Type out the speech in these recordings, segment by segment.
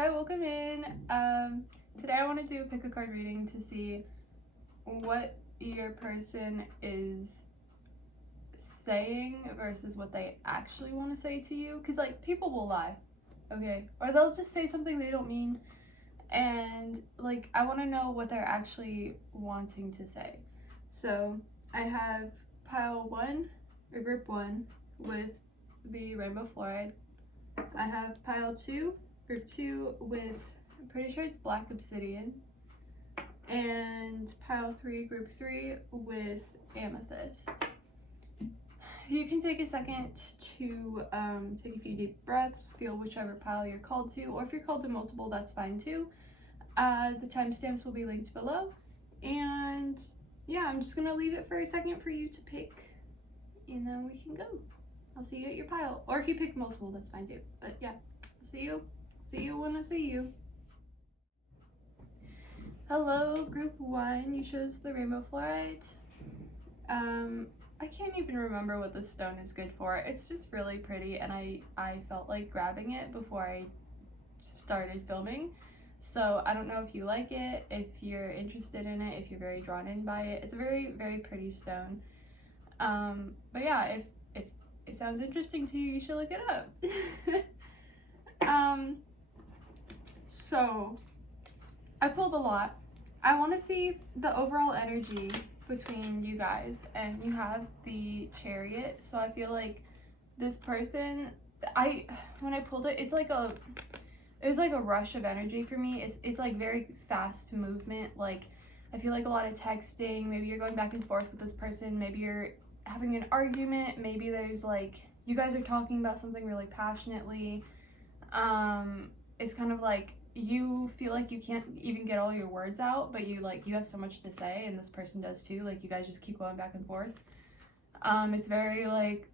Hi, welcome in. Today I want to do a pick a card reading to see what your person is saying versus what they actually want to say to you. Because, like, people will lie, okay? Or they'll just say something they don't mean. And, like, I want to know what they're actually wanting to say. So, I have pile 1, or group 1, with the rainbow fluoride. I have pile 2, group 2, with, I'm pretty sure it's black obsidian, and pile 3, group 3, with amethyst. You can take a second to take a few deep breaths, feel whichever pile you're called to, or if you're called to multiple, that's fine too. The timestamps will be linked below, and yeah, I'm just gonna leave it for a second for you to pick, and then we can go. I'll see you at your pile, or if you pick multiple, that's fine too. But yeah, see you when I see you. Hello, group 1. You chose the rainbow fluorite. I can't even remember what this stone is good for. It's just really pretty, and I felt like grabbing it before I started filming. So I don't know if you like it, if you're interested in it, if you're very drawn in by it. It's a very, very pretty stone. But yeah, if it sounds interesting to you, you should look it up. So I pulled a lot. I want to see the overall energy between you guys, and you have the Chariot. So I feel like this person, when I pulled it, it was like a rush of energy for me. It's like very fast movement. Like, I feel like a lot of texting. Maybe you're going back and forth with this person. Maybe you're having an argument. Maybe there's like, you guys are talking about something really passionately. It's kind of like you feel like you can't even get all your words out, but you have so much to say, and this person does too. Like, you guys just keep going back and forth. It's very like,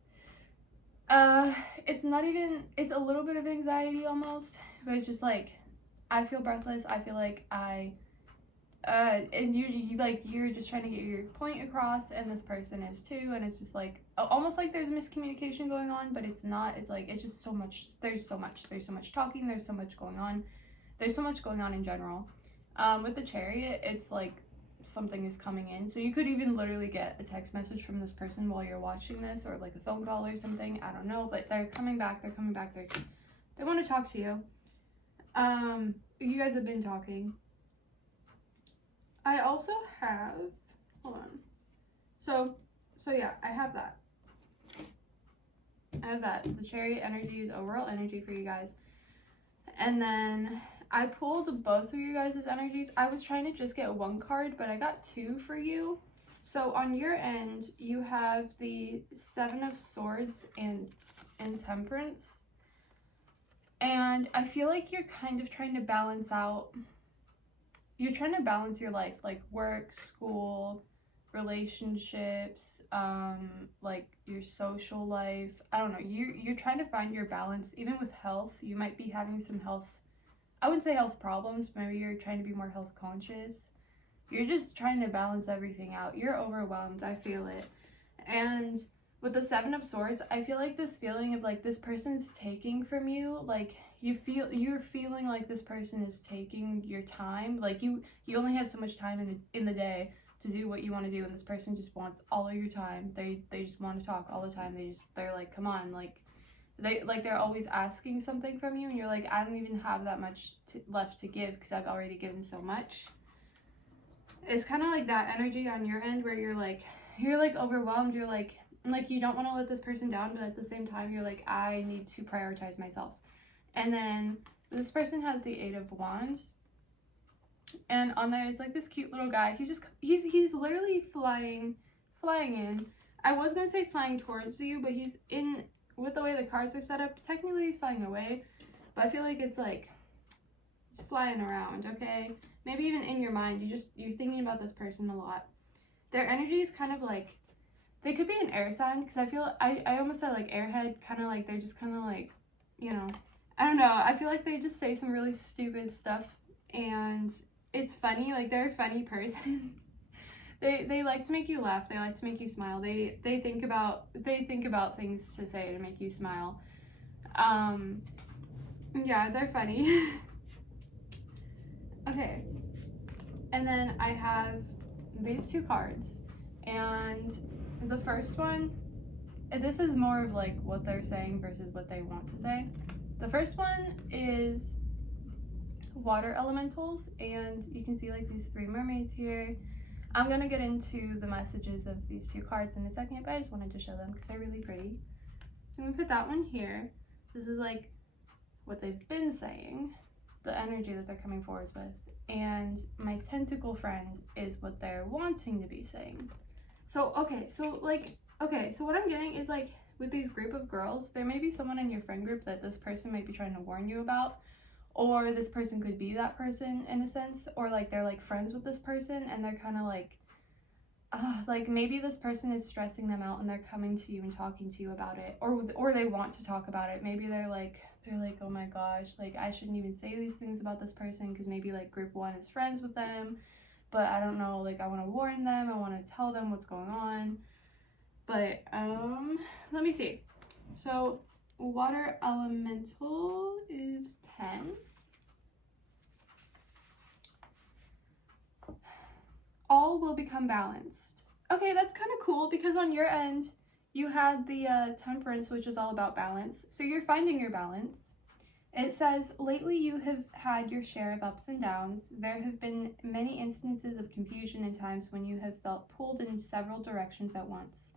it's a little bit of anxiety almost, but it's just like, I feel breathless. I feel like and you're just trying to get your point across, and this person is too, and it's just like almost like there's miscommunication going on, but it's not. It's like, it's just so much. There's so much talking. There's so much going on. There's so much going on in general. With the Chariot, it's like something is coming in, so you could even literally get a text message from this person while you're watching this, or like a phone call or something. I don't know, but they're coming back. They want to talk to you. You guys have been talking. I also have, hold on. So yeah, I have that. The Chariot energy is overall energy for you guys. And then I pulled both of you guys' energies. I was trying to just get one card, but I got 2 for you. So on your end, you have the 7 of Swords and Temperance. And I feel like you're kind of trying to balance out. You're trying to balance your life, like work, school, relationships, like your social life. I don't know. You're trying to find your balance, even with health. You might be having some health, I wouldn't say health problems, but maybe you're trying to be more health conscious. You're just trying to balance everything out. You're overwhelmed. I feel it. And with the 7 of Swords, I feel like this feeling of like this person's taking from you, like you're feeling like this person is taking your time. Like you only have so much time in the day to do what you want to do, and this person just wants all of your time. They just want to talk all the time. They're like, come on, like they're always asking something from you, and you're like, I don't even have that much left to give because I've already given so much. It's kind of like that energy on your end where you're like overwhelmed. You're like you don't want to let this person down, but at the same time you're like, I need to prioritize myself. And then this person has the 8 of Wands, and on there it's like this cute little guy. He's literally flying in. I was gonna say flying towards you, but he's in, with the way the cards are set up, technically he's flying away, but I feel like it's like he's flying around. Okay, maybe even in your mind you're thinking about this person a lot. Their energy is kind of like, they could be an air sign, because I feel I almost said like airhead, kind of like they're just kind of like, you know, I don't know, I feel like they just say some really stupid stuff, and it's funny. Like, they're a funny person. They like to make you laugh. They like to make you smile. They think about things to say to make you smile. Yeah, they're funny. Okay. And then I have these two cards. And the first one, this is more of like what they're saying versus what they want to say. The first one is water elementals, and you can see like these 3 mermaids here. I'm gonna get into the messages of these 2 cards in a second, but I just wanted to show them because they're really pretty. I'm gonna put that one here. This is like what they've been saying, the energy that they're coming forward with, and my tentacle friend is what they're wanting to be saying. So so what I'm getting is like with these group of girls, there may be someone in your friend group that this person might be trying to warn you about, or this person could be that person in a sense, or like they're like friends with this person and they're kind of like maybe this person is stressing them out and they're coming to you and talking to you about it, or they want to talk about it. Maybe they're like, oh my gosh, like I shouldn't even say these things about this person because maybe like group 1 is friends with them, but I don't know, like I want to warn them, I want to tell them what's going on. But let me see. So water elemental is 10. All will become balanced. Okay, that's kind of cool because on your end you had the temperance, which is all about balance. So you're finding your balance. It says, lately you have had your share of ups and downs. There have been many instances of confusion and times when you have felt pulled in several directions at once.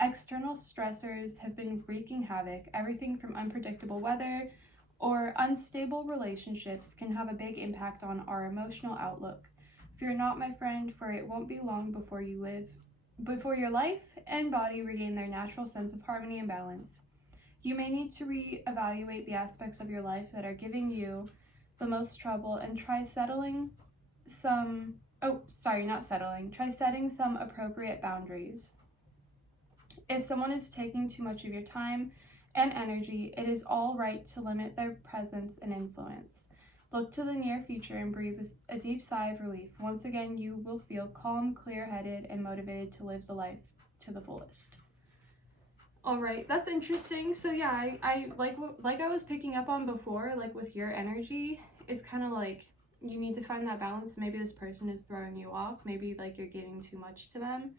External stressors have been wreaking havoc. Everything from unpredictable weather or unstable relationships can have a big impact on our emotional outlook. Fear not, my friend, for it won't be long before your life and body regain their natural sense of harmony and balance. You may need to reevaluate the aspects of your life that are giving you the most trouble and try setting some appropriate boundaries. If someone is taking too much of your time and energy, it is all right to limit their presence and influence. Look to the near future and breathe a deep sigh of relief. Once again, you will feel calm, clear-headed, and motivated to live the life to the fullest. All right, that's interesting. So yeah, I like I was picking up on before, like with your energy, it's kind of like you need to find that balance. Maybe this person is throwing you off. Maybe like you're giving too much to them,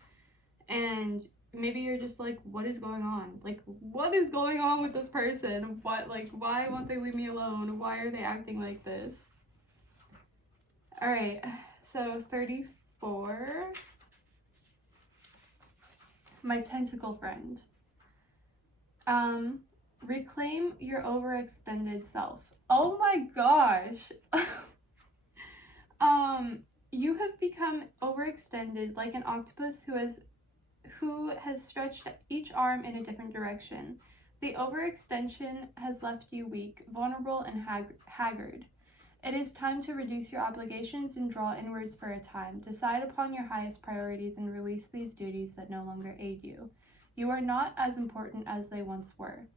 and maybe you're just like, what is going on? Like, what is going on with this person? Why won't they leave me alone? Why are they acting like this? All right, so 34. My tentacle friend. Reclaim your overextended self. Oh my gosh. You have become overextended like an octopus who has stretched each arm in a different direction. The overextension has left you weak, vulnerable, and haggard. It is time to reduce your obligations and draw inwards for a time. Decide upon your highest priorities and release these duties that no longer aid you. You are not as important as they once were.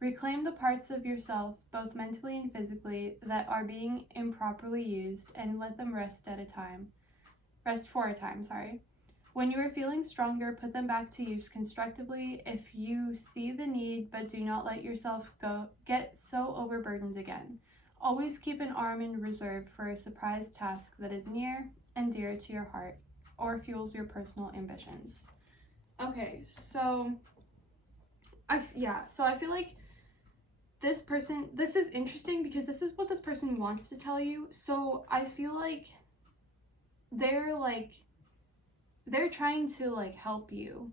Reclaim the parts of yourself, both mentally and physically, that are being improperly used and let them rest for a time. When you are feeling stronger, put them back to use constructively if you see the need, but do not let yourself get so overburdened again. Always keep an arm in reserve for a surprise task that is near and dear to your heart or fuels your personal ambitions. Okay, so I feel like this is interesting because this is what this person wants to tell you. So I feel like they're trying to like help you.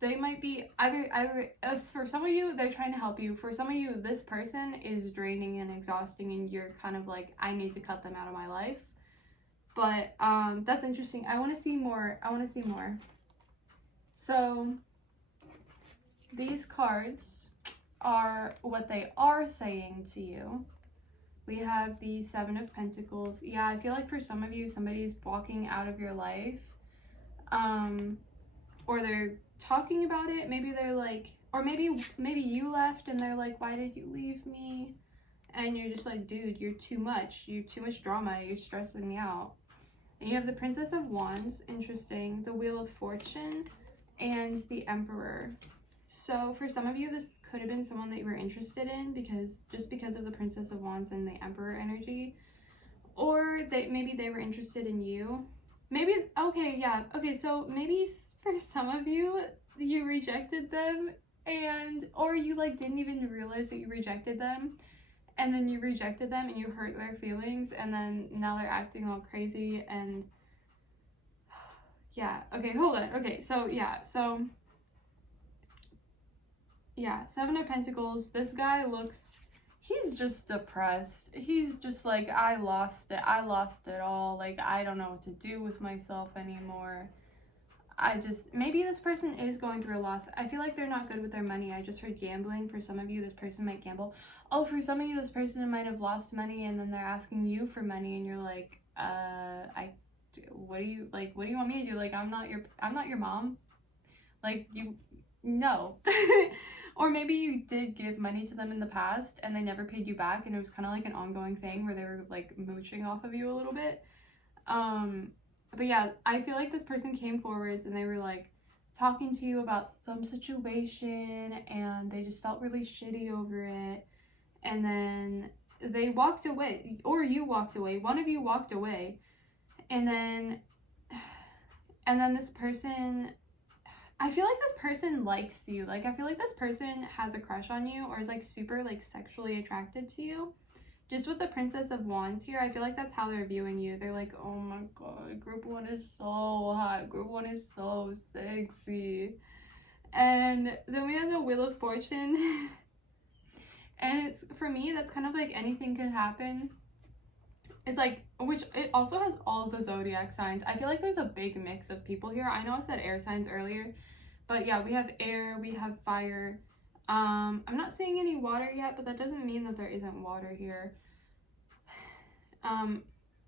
They might be either for some of you, they're trying to help you. For some of you, this person is draining and exhausting and you're kind of like, I need to cut them out of my life. But that's interesting. I want to see more. So these cards are what they are saying to you. We have the 7 of Pentacles. Yeah, I feel like for some of you, somebody's walking out of your life. Or they're talking about it. Maybe they're like, or maybe you left and they're like, why did you leave me? And you're just like, dude, you're too much. You're too much drama. You're stressing me out. And you have the Princess of Wands, interesting, the Wheel of Fortune, and the Emperor. So for some of you, this could have been someone that you were interested in because of the Princess of Wands and the Emperor energy, or maybe they were interested in you. Maybe, okay, yeah, okay, so maybe for some of you, you rejected them, or you like didn't even realize that you rejected them, and then you rejected them and you hurt their feelings, and then now they're acting all crazy. And yeah, okay, hold on. Okay, so yeah, Seven of Pentacles. This guy he's just depressed. He's just like, I lost it all. Like, I don't know what to do with myself anymore. Maybe this person is going through a loss. I feel like they're not good with their money. I just heard gambling. For some of you, this person might gamble. Oh, for some of you, this person might have lost money, and then they're asking you for money, and you're like, what do you want me to do? Like, I'm not your mom. Like, no. Or maybe you did give money to them in the past, and they never paid you back, and it was kind of like an ongoing thing where they were like mooching off of you a little bit. But yeah, I feel like this person came forwards and they were like talking to you about some situation, and they just felt really shitty over it, and then they walked away, or you walked away. One of you walked away, and then this person, I feel like this person likes you. Like, I feel like this person has a crush on you, or is like super like sexually attracted to you. Just with the Princess of Wands here, I feel like that's how they're viewing you. They're like, oh my god, group 1 is so hot. Group 1 is so sexy. And then we have the Wheel of Fortune. And for me, that's kind of like anything could happen. It's like, which it also has all of the zodiac signs. I feel like there's a big mix of people here. I know I said air signs earlier, but yeah, we have air, we have fire. I'm not seeing any water yet, but that doesn't mean that there isn't water here.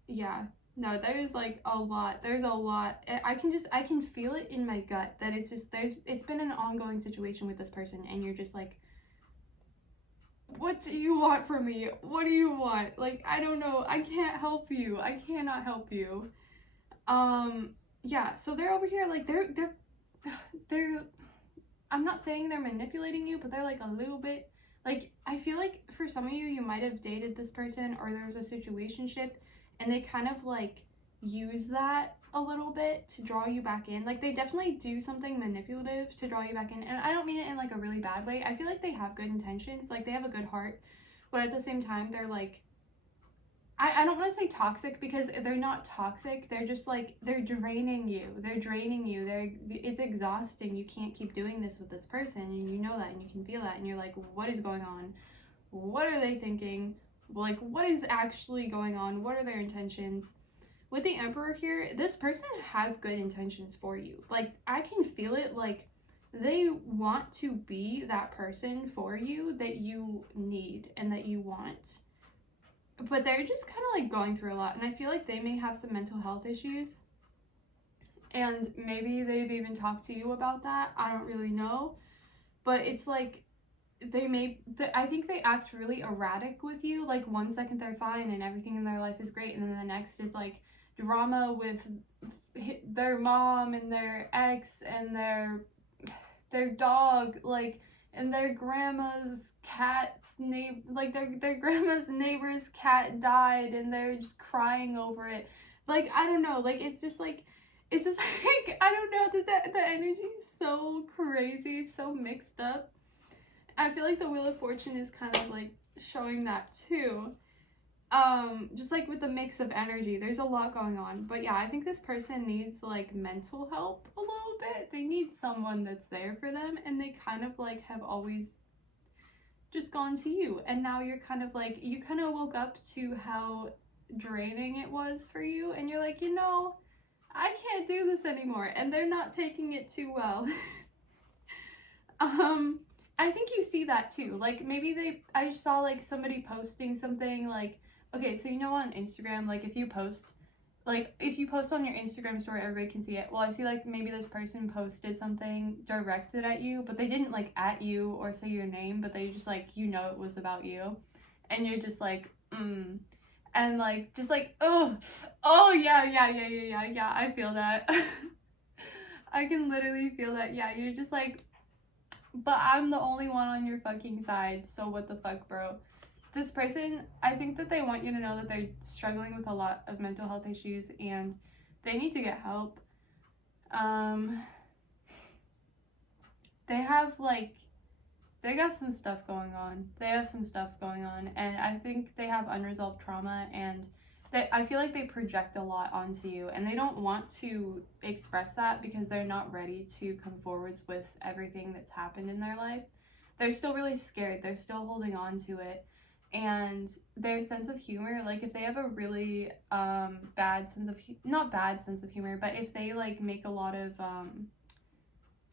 Yeah, no, there's like a lot. There's a lot. I can feel it in my gut that it's been an ongoing situation with this person, and you're just like, what do you want from me? What do you want? Like, I don't know. I can't help you. I cannot help you. Yeah, so they're over here, like, they're I'm not saying they're manipulating you, but they're like a little bit, like, I feel like for some of you, you might have dated this person, or there was a situationship, and they kind of like use that a little bit to draw you back in. Like, they definitely do something manipulative to draw you back in, and I don't mean it in like a really bad way. I feel like they have good intentions, like they have a good heart, but at the same time, they're like, I don't want to say toxic, because they're not toxic. They're just like, they're draining you. It's exhausting. You can't keep doing this with this person, and you know that, and you can feel that, and you're like, what is going on? What are they thinking? Like, what is actually going on? What are their intentions? With the Emperor here, this person has good intentions for you. Like, I can feel it. Like, they want to be that person for you that you need and that you want. But they're just kind of like going through a lot, and I feel like they may have some mental health issues, and maybe they've even talked to you about that. I don't really know, but it's like I think they act really erratic with you. Like, 1 second they're fine and everything in their life is great, and then the next it's like drama with their mom and their ex and their dog, like, and their grandma's their grandma's neighbor's cat died, and they're just crying over it. Like, I don't know, like, it's just like I don't know, the energy is so crazy. It's so mixed up. I feel like the Wheel of Fortune is kind of like showing that too. Just like with the mix of energy, there's a lot going on. But yeah, I think this person needs like mental help a little bit. They need someone that's there for them, and they kind of like have always just gone to you, and now you're kind of like, you kind of woke up to how draining it was for you, and you're like, I can't do this anymore, and they're not taking it too well. I think you see that too. Like, maybe I saw like somebody posting something like, okay, so on Instagram, like, if you post on your Instagram story, everybody can see it. Well, I see like maybe this person posted something directed at you, but they didn't like at you or say your name, but they just like, it was about you, and you're just like, and like, just like, oh yeah, I feel that. I can literally feel that. Yeah, you're just like, but I'm the only one on your fucking side, so what the fuck, bro? This person, I think that they want you to know that they're struggling with a lot of mental health issues and they need to get help. They have, like, they got some stuff going on. And I think they have unresolved trauma, and I feel like they project a lot onto you, and they don't want to express that because they're not ready to come forwards with everything that's happened in their life. They're still really scared. They're still holding on to it. And their sense of humor, like, if they have a really bad sense of, not bad sense of humor, but if they, like, make a lot of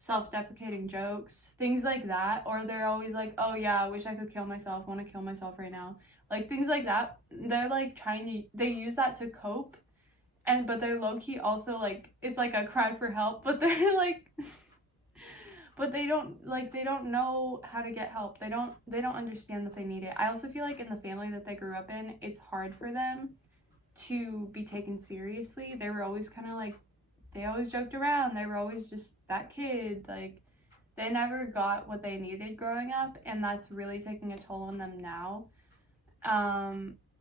self-deprecating jokes, things like that, or they're always like, oh yeah, I wish I could kill myself, want to kill myself right now, like, things like that, they're, like, they use that to cope, but they're low-key also, like, it's like a cry for help, but they're, like, but they don't know how to get help. They don't understand that they need it. I also feel like in the family that they grew up in, it's hard for them to be taken seriously. They were always kind of like, they always joked around. They were always just that kid. Like, they never got what they needed growing up, and that's really taking a toll on them now.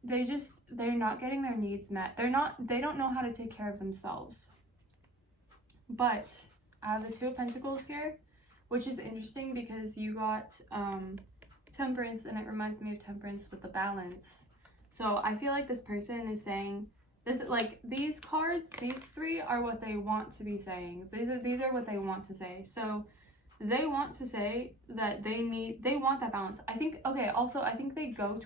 They're not getting their needs met. They don't know how to take care of themselves. But I have the Two of Pentacles here, which is interesting because you got Temperance, and it reminds me of Temperance with the Balance. So I feel like this person is saying this, like, these cards, these three are what they want to be saying. These are what they want to say. So they want to say that they want that balance. I think, okay, also I think they go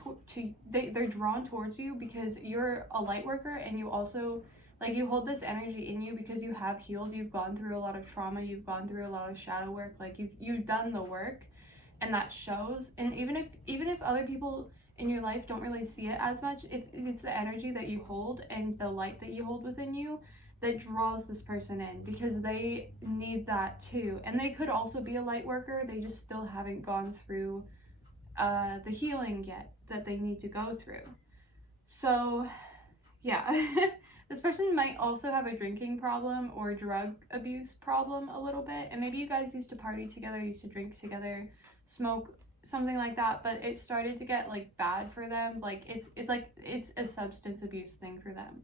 they're drawn towards you because you're a light worker, and you also, like, you hold this energy in you because you have healed. You've gone through a lot of trauma. You've gone through a lot of shadow work. Like, you've done the work, and that shows. And even if other people in your life don't really see it as much, it's the energy that you hold and the light that you hold within you that draws this person in, because they need that too. And they could also be a light worker. They just still haven't gone through the healing yet that they need to go through. So yeah. This person might also have a drinking problem or drug abuse problem a little bit, and maybe you guys used to party together, used to drink together, smoke, something like that, but it started to get, like, bad for them. Like, it's a substance abuse thing for them.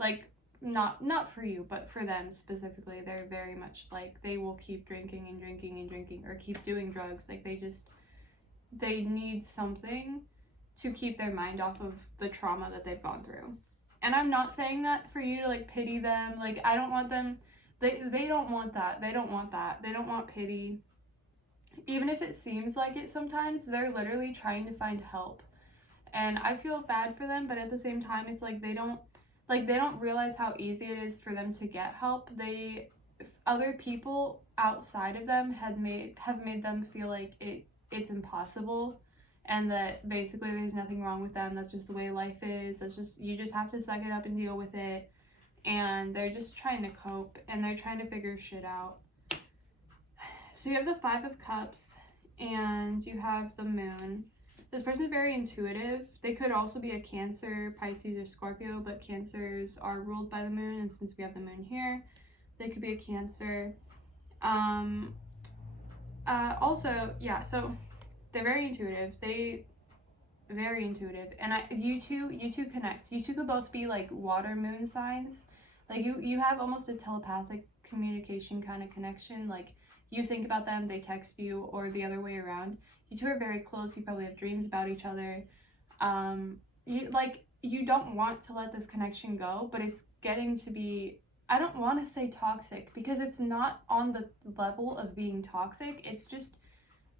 Like, not for you, but for them specifically. They're very much like, they will keep drinking and drinking and drinking, or keep doing drugs. Like, they need something to keep their mind off of the trauma that they've gone through. And I'm not saying that for you to, like, pity them. Like, I don't want them, they don't want that. They don't want that. They don't want pity. Even if it seems like it sometimes, they're literally trying to find help. And I feel bad for them, but at the same time, it's like they don't realize how easy it is for them to get help. Other people outside of them have made them feel like it's impossible, and that basically there's nothing wrong with them. That's just the way life is. You just have to suck it up and deal with it. And they're just trying to cope, and they're trying to figure shit out. So you have the Five of Cups, and you have the Moon. This person's very intuitive. They could also be a Cancer, Pisces, or Scorpio, but Cancers are ruled by the Moon, and since we have the Moon here, they could be a Cancer. Also, yeah, so they're very intuitive. And you two connect. You two could both be, like, water moon signs. Like, you have almost a telepathic communication kind of connection. Like, you think about them, they text you, or the other way around. You two are very close. You probably have dreams about each other. You don't want to let this connection go, but it's getting to be, I don't want to say toxic, because it's not on the level of being toxic. It's just,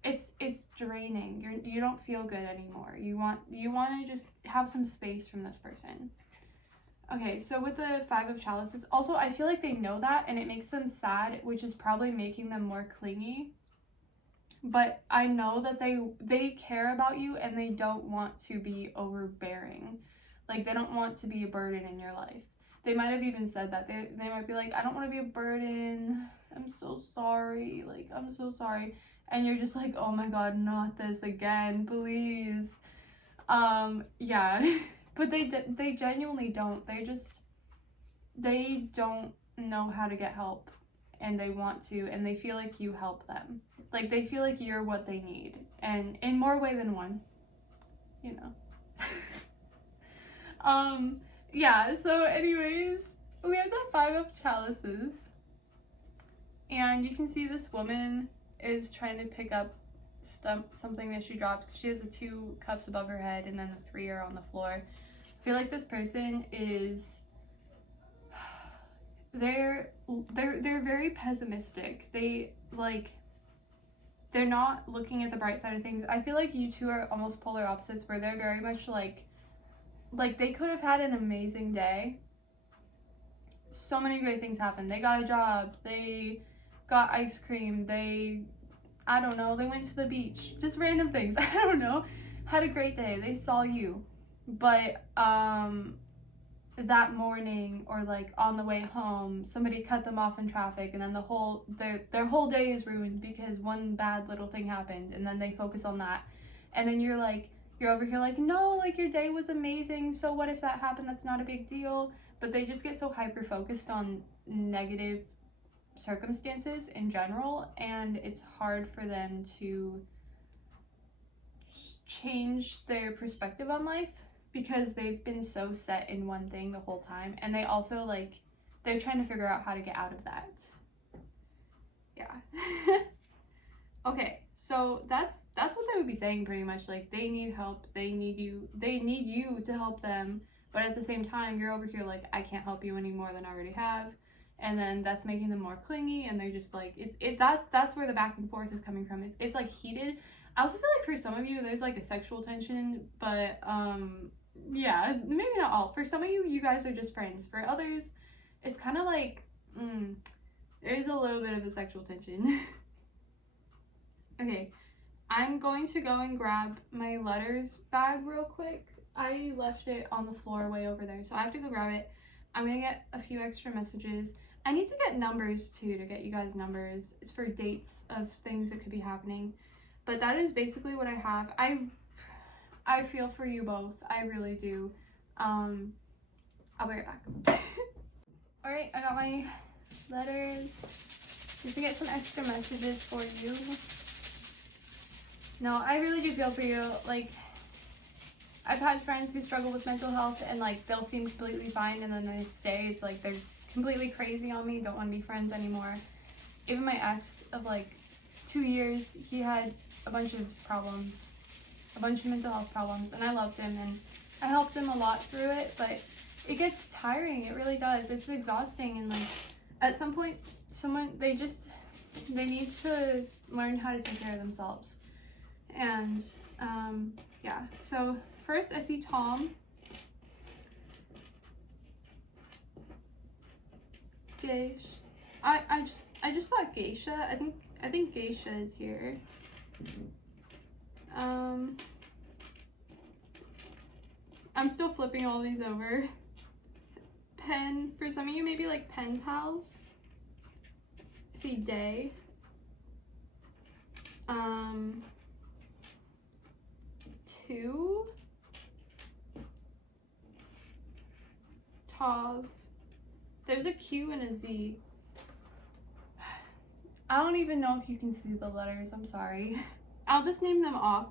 it's draining. You don't feel good anymore. You want to just have some space from this person. Okay, so with the Five of Chalices, also I feel like they know that, and it makes them sad, which is probably making them more clingy. But I know that they care about you, and they don't want to be overbearing. Like, they don't want to be a burden in your life. They might have even said that. They might be like, I don't want to be a burden. I'm so sorry. Like, I'm so sorry. And you're just like, oh my god, not this again, please. Yeah. But they genuinely don't. They don't know how to get help. and they want to, and they feel like you help them. Like, they feel like you're what they need, and in more way than one, you know. Yeah, so anyways, we have the 5 of chalices, and you can see this woman is trying to pick up something that she dropped, because she has the 2 cups above her head and then the 3 are on the floor. I feel like this person is, they're very pessimistic. They're not looking at the bright side of things. I feel like you two are almost polar opposites, where they're very much like they could have had an amazing day. So many great things happened. They got a job, they got ice cream, I don't know, they went to the beach, just random things. I don't know, had a great day, they saw you. But that morning, or like on the way home, somebody cut them off in traffic, and then their whole day is ruined because one bad little thing happened, and then they focus on that. And then you're over here like, no, like, your day was amazing, so what if that happened? That's not a big deal. But they just get so hyper focused on negative circumstances in general, and it's hard for them to change their perspective on life, because they've been so set in one thing the whole time, and they also they're trying to figure out how to get out of that. Yeah. Okay, so that's what they would be saying pretty much. Like, they need help, they need you to help them, but at the same time you're over here like, I can't help you any more than I already have, and then that's making them more clingy, and they're just like, that's where the back and forth is coming from. It's like heated. I also feel like for some of you there's like a sexual tension, but yeah, maybe not all. For some of you, you guys are just friends. For others, it's kind of like there is a little bit of a sexual tension. Okay, I'm going to go and grab my letters bag real quick. I left it on the floor way over there, so I have to go grab it. I'm gonna get a few extra messages. I need to get numbers too, to get you guys numbers. It's for dates of things that could be happening. But that is basically what I have. I feel for you both. I really do. I'll be right back. Alright, I got my letters. Just to get some extra messages for you. No, I really do feel for you. Like, I've had friends who struggle with mental health, and like, they'll seem completely fine, and then the next day it's like they're completely crazy on me, don't want to be friends anymore. Even my ex of like 2 years, he had a bunch of problems, a bunch of mental health problems, and I loved him, and I helped him a lot through it, but it gets tiring. It really does. It's exhausting, and like, at some point, they need to learn how to take care of themselves. And yeah, so first I see Tom. Geisha. I just saw Geisha. I think Geisha is here. I'm still flipping all these over. Pen, for some of you, maybe like pen pals. I see Day. Two. Tav. There's a Q and a Z. I don't even know if you can see the letters, I'm sorry. I'll just name them off.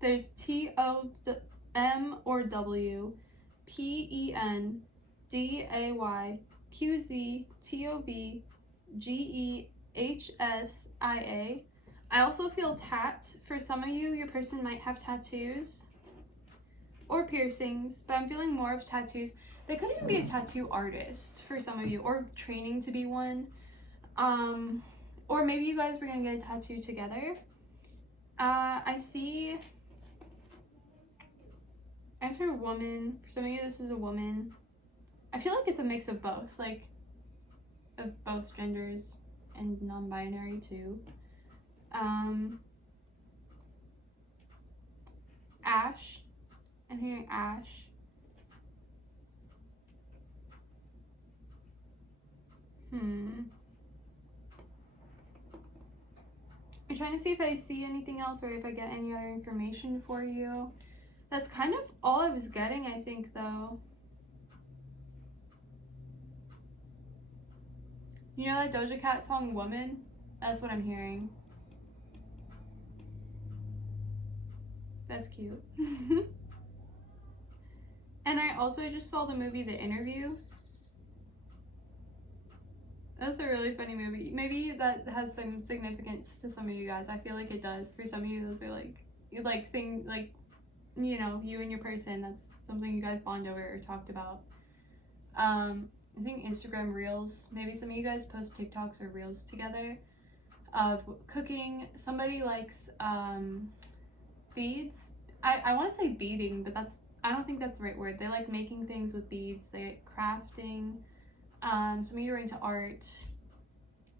There's T-O-M or W, P-E-N-D-A-Y, Q-Z, T-O-V, G-E-H-S-I-A. I also feel tat. For some of you, your person might have tattoos or piercings, but I'm feeling more of tattoos. They could even be a tattoo artist for some of you, or training to be one. Or maybe you guys were gonna get a tattoo together. I see, after a woman, for some of you this is a woman. I feel like it's a mix of both, like of both genders and non-binary too. Ash, I'm hearing Ash. I'm trying to see if I see anything else, or if I get any other information for you. That's kind of all I was getting, I think, though. You know that Doja Cat song, Woman? That's what I'm hearing. That's cute. And I also just saw the movie The Interview. That's a really funny movie. Maybe that has some significance to some of you guys. I feel like it does. For some of you, those are like things, like, you know, you and your person, that's something you guys bond over or talked about. I think Instagram Reels, maybe some of you guys post TikToks or Reels together of cooking. Somebody likes beads. I want to say beading, but I don't think that's the right word. They like making things with beads. They like crafting. Some of you are into art.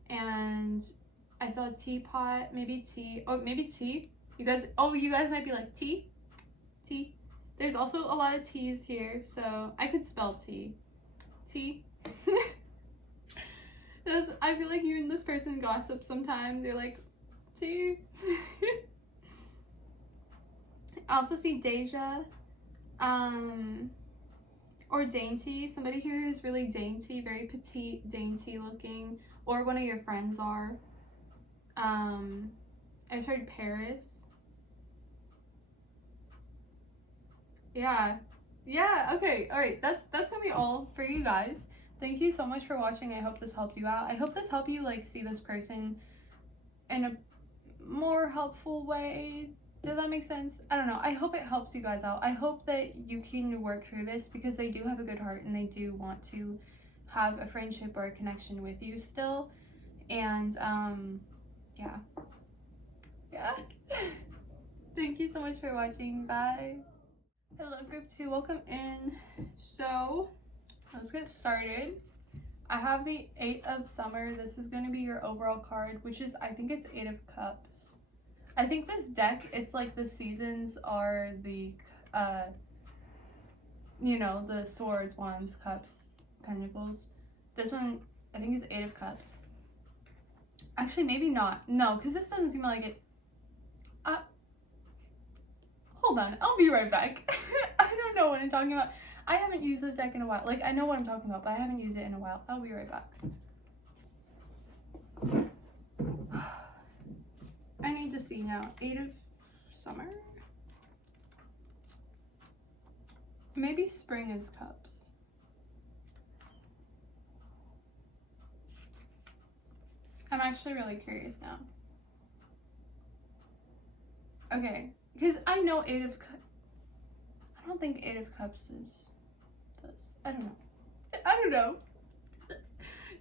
And I saw a teapot, maybe tea. Oh, maybe tea. You guys might be like, tea? Tea. There's also a lot of T's here, so I could spell tea. Tea. I feel like you and this person gossip sometimes. You're like, tea. I also see Deja, or dainty. Somebody here who's really dainty, very petite, dainty looking, or one of your friends are. I just heard Paris. Yeah, okay, all right, that's gonna be all for you guys. Thank you so much for watching. I hope this helped you out. I hope this helped you like see this person in a more helpful way. Does that make sense? I don't know. I hope it helps you guys out. I hope that you can work through this because they do have a good heart and they do want to have a friendship or a connection with you still. And yeah. Thank you so much for watching. Bye. Hello group 2, welcome in. So let's get started. I have the 8 of Summer. This is going to be your overall card, which is, I think it's 8 of Cups. I think this deck, it's like the seasons are the you know, the Swords, Wands, Cups, Pentacles. This one I think is 8 of Cups. Actually, maybe not. No, because this doesn't seem like it. Hold on, I'll be right back. I don't know what I'm talking about. I haven't used this deck in a while. Like, I know what I'm talking about, but I haven't used it in a while. I'll be right back. I need to see now. 8 of Summer? Maybe Spring is Cups. I'm actually really curious now. Okay, because I know 8 of Cups. I don't think 8 of Cups is this. I don't know.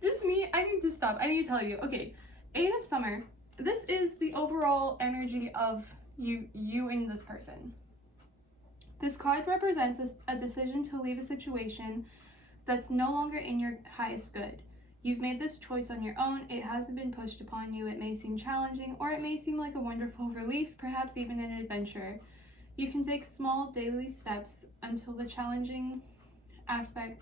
Just me. I need to stop. I need to tell you. Okay, 8 of Summer. This is the overall energy of you and this person. This card represents a decision to leave a situation that's no longer in your highest good. You've made this choice on your own. It hasn't been pushed upon you. It may seem challenging, or it may seem like a wonderful relief, perhaps even an adventure. You can take small daily steps until the challenging aspect,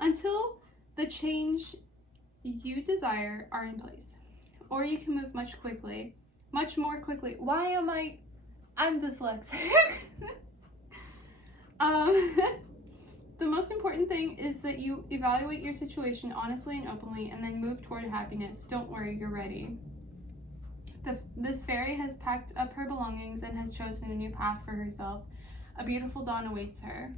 until the change you desire are in place. Or you can move much more quickly. I'm dyslexic. The most important thing is that you evaluate your situation honestly and openly and then move toward happiness. Don't worry, you're ready. This fairy has packed up her belongings and has chosen a new path for herself. A beautiful dawn awaits her.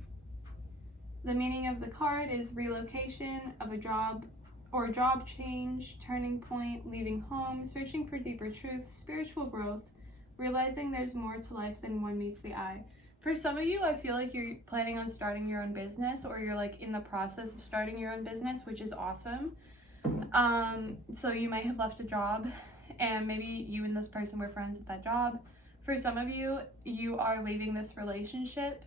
The meaning of the card is relocation of a job or job change, turning point, leaving home, searching for deeper truth, spiritual growth, realizing there's more to life than one meets the eye. For some of you, I feel like you're planning on starting your own business, or you're like in the process of starting your own business, which is awesome. So you might have left a job and maybe you and this person were friends at that job. For some of you, you are leaving this relationship.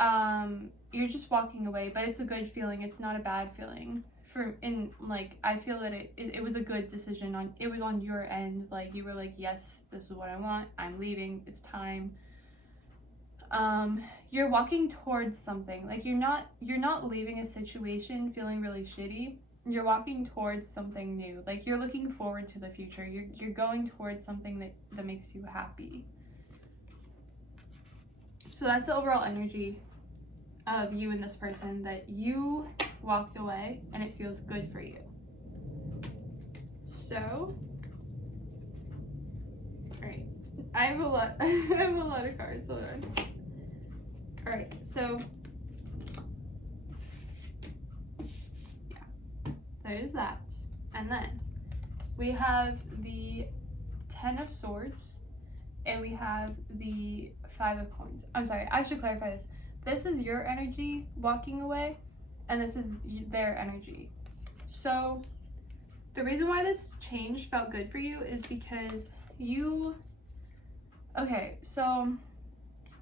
You're just walking away, but it's a good feeling. It's not a bad feeling. I feel that it was a good decision it was on your end. Like, you were like, yes, this is what I want. I'm leaving. It's time. You're walking towards something. Like, you're not leaving a situation feeling really shitty. You're walking towards something new. Like, you're looking forward to the future. You're going towards something that makes you happy. So that's the overall energy of you and this person, that you walked away, and it feels good for you. So, alright. I have a lot of cards, hold on. Alright, so yeah, there's that. And then we have the 10 of Swords, and we have the 5 of Coins. I'm sorry, I should clarify this. This is your energy walking away, and this is their energy. So the reason why this change felt good for you is because you, okay, so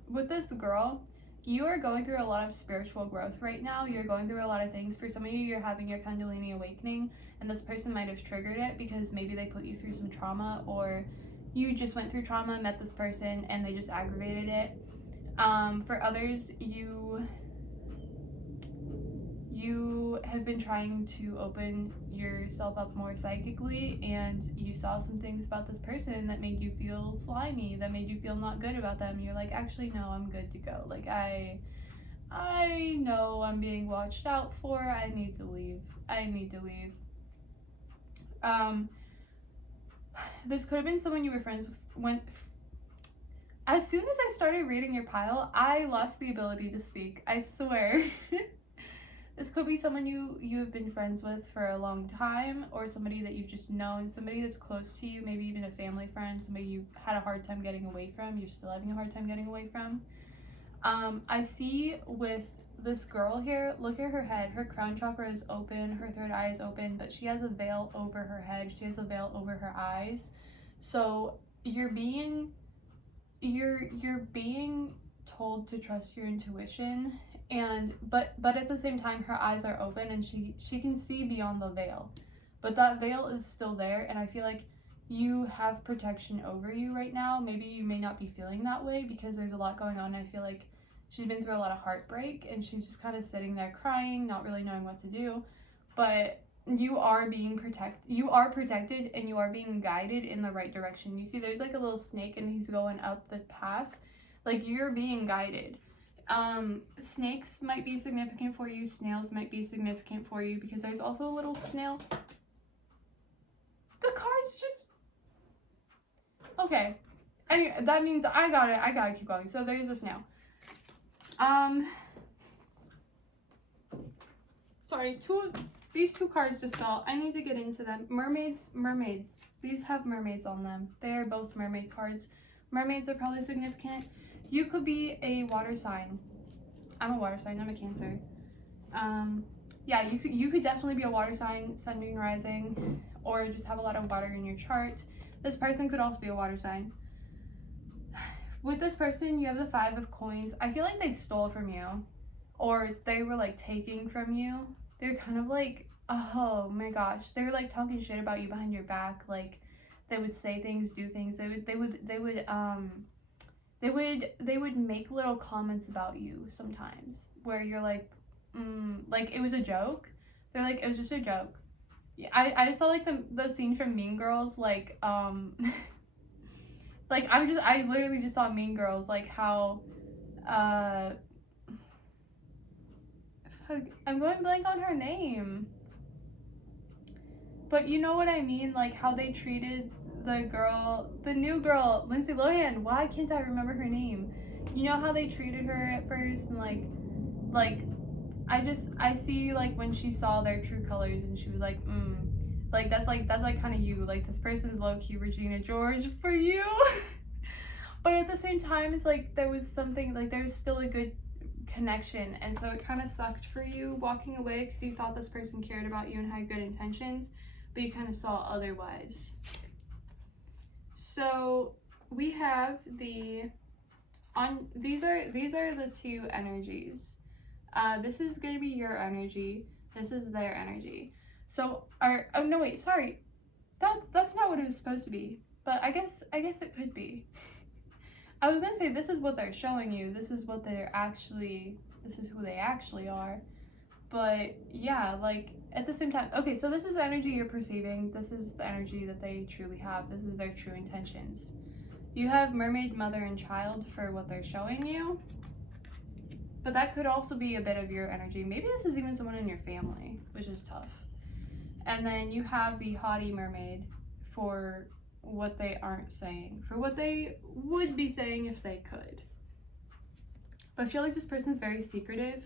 with this girl, you are going through a lot of spiritual growth right now. You're going through a lot of things. For some of you, you're having your Kundalini awakening, and this person might have triggered it because maybe they put you through some trauma, or you just went through trauma, met this person, and they just aggravated it. For others, you have been trying to open yourself up more psychically, and you saw some things about this person that made you feel slimy, that made you feel not good about them. You're like, actually, no, I'm good to go. Like, I know I'm being watched out for. I need to leave. This could have been someone you were friends with. As soon as I started reading your pile, I lost the ability to speak. I swear. This could be someone you have been friends with for a long time, or somebody that you've just known, somebody that's close to you, maybe even a family friend, somebody you had a hard time getting away from, you're still having a hard time getting away from. I see with this girl here, look at her head. Her crown chakra is open, her third eye is open, but she has a veil over her head. She has a veil over her eyes. So you're being told to trust your intuition, and but at the same time her eyes are open and she can see beyond the veil, but that veil is still there, and I feel like you have protection over you right now. Maybe you may not be feeling that way because there's a lot going on. I feel like she's been through a lot of heartbreak, and she's just kind of sitting there crying, not really knowing what to do, but you are protected, and you are being guided in the right direction. You see there's like a little snake, and he's going up the path. Like, you're being guided. Snakes might be significant for you. Snails might be significant for you, because there's also a little snail. The cards just... Okay. Anyway, that means I gotta keep going. So there's a snail. Sorry, these two cards just fell. I need to get into them. Mermaids. These have mermaids on them. They are both mermaid cards. Mermaids are probably significant. You could be a water sign. I'm a water sign. I'm a Cancer. Yeah, you could definitely be a water sign, sun, moon, rising, or just have a lot of water in your chart. This person could also be a water sign. With this person, you have the 5 of Coins. I feel like they stole from you, or they were like taking from you. They're kind of like, oh my gosh, they were like talking shit about you behind your back. Like, they would say things, do things. They would make little comments about you sometimes where you're like, like it was a joke. They're like, it was just a joke. Yeah, I saw like the scene from Mean Girls, like like I literally just saw Mean Girls, like how I'm going blank on her name. But you know what I mean, like how they treated the new girl, Lindsay Lohan. Why can't I remember her name? You know how they treated her at first, and like I see like when she saw their true colors, and she was like, like that's kind of you. Like, this person's low-key Regina George for you. But at the same time, it's like there was something, like there was still a good connection, and so it kind of sucked for you walking away because you thought this person cared about you and had good intentions, but you kind of saw otherwise. So we have these are the two energies. This is going to be your energy. This is their energy. So oh no, wait, sorry. That's not what it was supposed to be. But I guess it could be. I was going to say this is what they're showing you. This is who they actually are. But yeah, like at the same time, okay, so this is the energy you're perceiving. This is the energy that they truly have. This is their true intentions. You have mermaid, mother, and child for what they're showing you. But that could also be a bit of your energy. Maybe this is even someone in your family, which is tough. And then you have the haughty mermaid for what they aren't saying, for what they would be saying if they could. But I feel like this person's very secretive.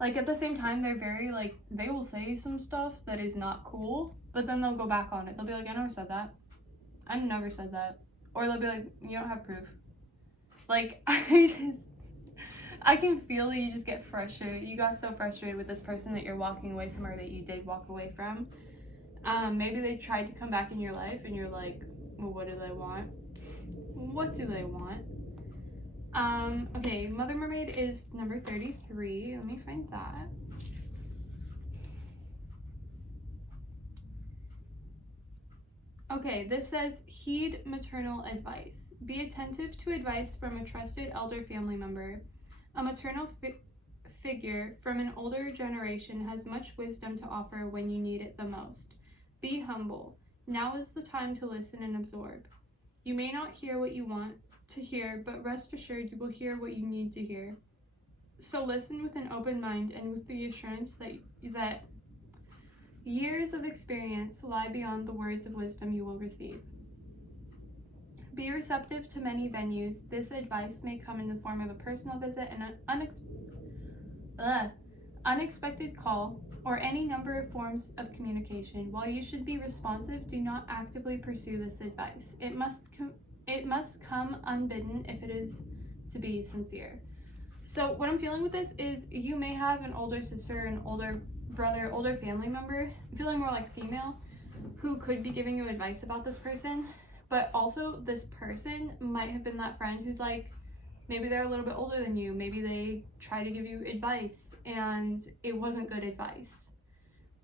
Like, at the same time, they're very, like, they will say some stuff that is not cool, but then they'll go back on it. They'll be like, I never said that. I never said that. Or they'll be like, you don't have proof. Like, I can feel that you just get frustrated. You got so frustrated with this person that you're walking away from, or that you did walk away from. Maybe they tried to come back in your life and you're like, well, what do they want? What do they want? Okay, Mother Mermaid is number 33. Let me find that. Okay, this says, heed maternal advice. Be attentive to advice from a trusted elder family member. A maternal figure from an older generation has much wisdom to offer when you need it the most. Be humble. Now is the time to listen and absorb. You may not hear what you want to hear, but rest assured you will hear what you need to hear. So listen with an open mind and with the assurance that years of experience lie beyond the words of wisdom you will receive. Be receptive to many venues. This advice may come in the form of a personal visit, an unexpected call, or any number of forms of communication. While you should be responsive, do not actively pursue this advice. It must come unbidden if it is to be sincere. So what I'm feeling with this is you may have an older sister, an older brother, older family member, I'm feeling more like female, who could be giving you advice about this person. But also this person might have been that friend who's like, maybe they're a little bit older than you. Maybe they try to give you advice and it wasn't good advice.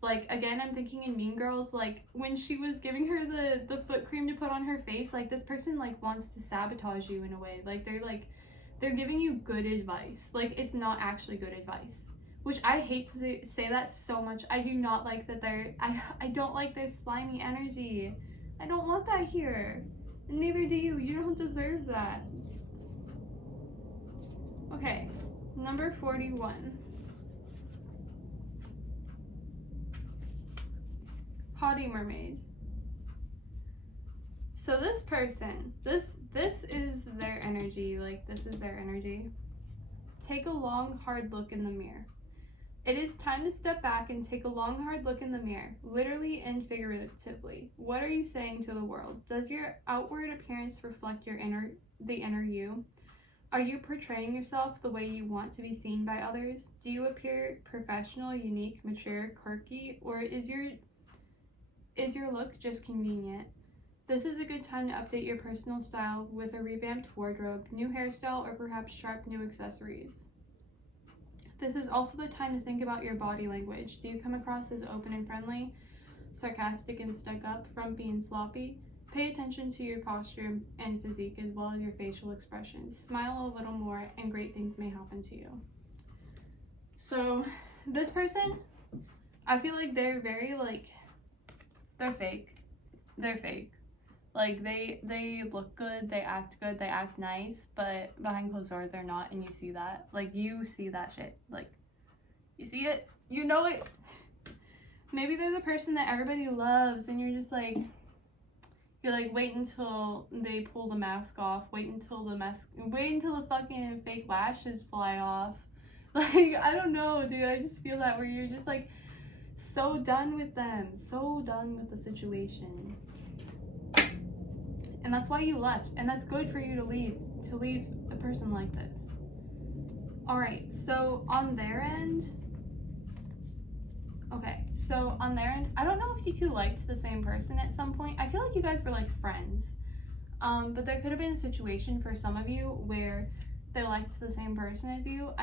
Like, again, I'm thinking in Mean Girls, like, when she was giving her the foot cream to put on her face, like, this person, like, wants to sabotage you in a way. Like, they're giving you good advice. Like, it's not actually good advice. Which I hate to say that so much. I do not like that I don't like their slimy energy. I don't want that here. And neither do you. You don't deserve that. Okay, number 41. Haughty Mermaid. So this person, this is their energy. Like, this is their energy. Take a long, hard look in the mirror. It is time to step back and take a long, hard look in the mirror, literally and figuratively. What are you saying to the world? Does your outward appearance reflect the inner you? Are you portraying yourself the way you want to be seen by others? Do you appear professional, unique, mature, quirky, or is your look just convenient? This is a good time to update your personal style with a revamped wardrobe, new hairstyle, or perhaps sharp new accessories. This is also the time to think about your body language. Do you come across as open and friendly, sarcastic and stuck up, frumpy and sloppy? Pay attention to your posture and physique as well as your facial expressions. Smile a little more and great things may happen to you. So this person, I feel like they're very like, they're fake. They're fake. Like, they look good, they act nice, but behind closed doors they're not, and you see that. Like, you see that shit. Like, you see it, you know it. Maybe they're the person that everybody loves, and you're just like, wait until they pull the mask off, wait until the fucking fake lashes fly off. Like, I don't know, dude, I just feel that where you're just like, so done with them, so done with the situation. And that's why you left. And that's good for you to leave a person like this. All right, so on their end, I don't know if you two liked the same person at some point. I feel like you guys were like friends. But there could have been a situation for some of you where they liked the same person as you.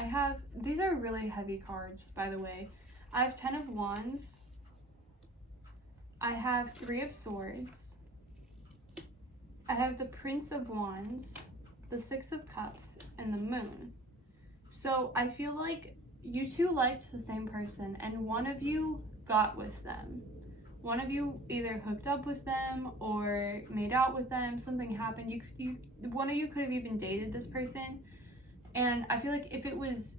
These are really heavy cards, by the way. I have 10 of Wands. I have 3 of Swords. I have the Prince of Wands, the 6 of Cups, and the Moon. So I feel like you two liked the same person, and one of you got with them. One of you either hooked up with them or made out with them. Something happened. One of you could have even dated this person. And I feel like if it was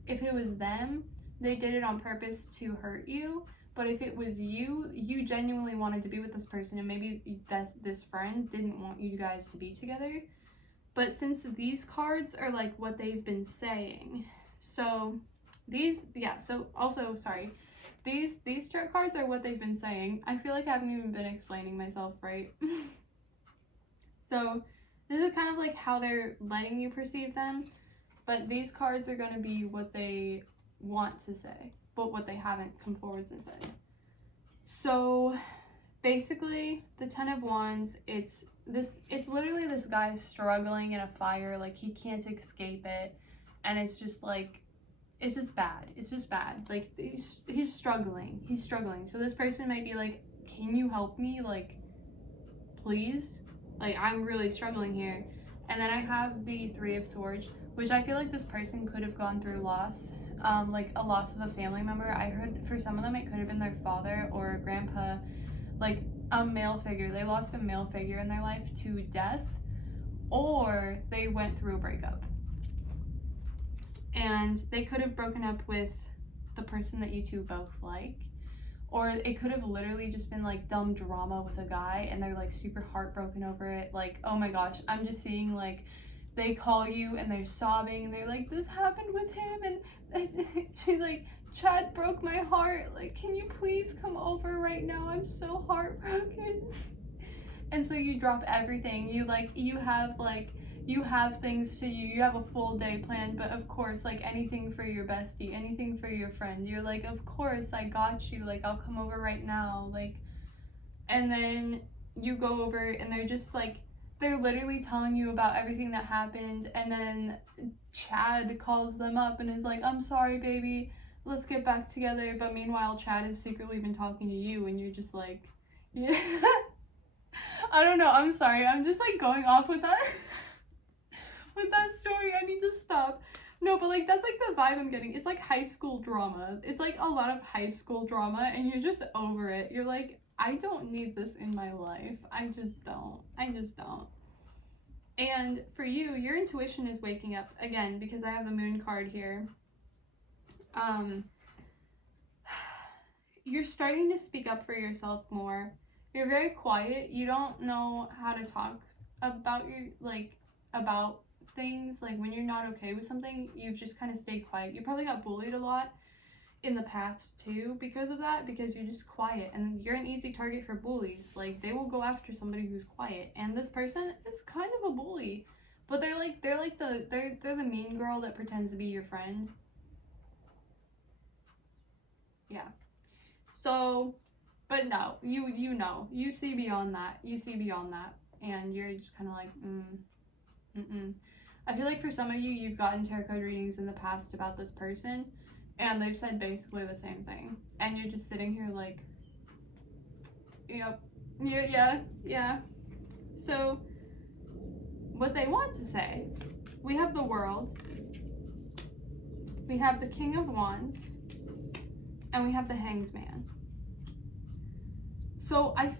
them, they did it on purpose to hurt you. But if it was you, you genuinely wanted to be with this person, and maybe this friend didn't want you guys to be together. But since these cards are like what they've been saying, so these, yeah, so also, sorry, these tarot cards are what they've been saying. I feel like I haven't even been explaining myself right. So this is kind of like how they're letting you perceive them, but these cards are going to be what they want to say, but what they haven't come forwards and said. So basically, the Ten of Wands, it's literally this guy struggling in a fire, like he can't escape it, and it's just like, it's just bad. It's just bad. Like he's struggling. So this person might be like, can you help me? Like, please? Like, I'm really struggling here. And then I have the Three of Swords, which I feel like this person could have gone through loss, like a loss of a family member. I heard for some of them it could have been their father or grandpa, like a male figure. They lost a male figure in their life to death, or they went through a breakup. And they could have broken up with the person that you two both like, or it could have literally just been like dumb drama with a guy and they're like super heartbroken over it. Like, oh my gosh, I'm just seeing like they call you and they're sobbing and they're like, this happened with him and she's like, Chad broke my heart, like, can you please come over right now? I'm so heartbroken. And so you drop everything. You have things to you have a full day planned, but of course, like, anything for your bestie, anything for your friend, you're like, of course, I got you, like, I'll come over right now, like. And then you go over and they're just like, they're literally telling you about everything that happened, and then Chad calls them up and is like, I'm sorry, baby, let's get back together. But meanwhile, Chad has secretly been talking to you, and you're just like, yeah. I don't know, I'm sorry, I'm just like going off with that. With that story, I need to stop. No, but like, that's like the vibe I'm getting. It's like high school drama. It's like a lot of high school drama, and you're just over it. You're like, I don't need this in my life. I just don't. And for you, your intuition is waking up again, because I have the Moon card here. You're starting to speak up for yourself more. You're very quiet. You don't know how to talk about about things. Like, when you're not okay with something, you've just kind of stayed quiet. You probably got bullied a lot in the past too because of that, because you're just quiet, and you're an easy target for bullies. Like, they will go after somebody who's quiet, and this person is kind of a bully, but they're the mean girl that pretends to be your friend. Yeah. So, but no, you see beyond that, and you're just kind of like, I feel like for some of you, you've gotten tarot card readings in the past about this person, and they've said basically the same thing, and you're just sitting here like, yep, yeah. So what they want to say, we have the World, we have the King of Wands, and we have the Hanged Man. So I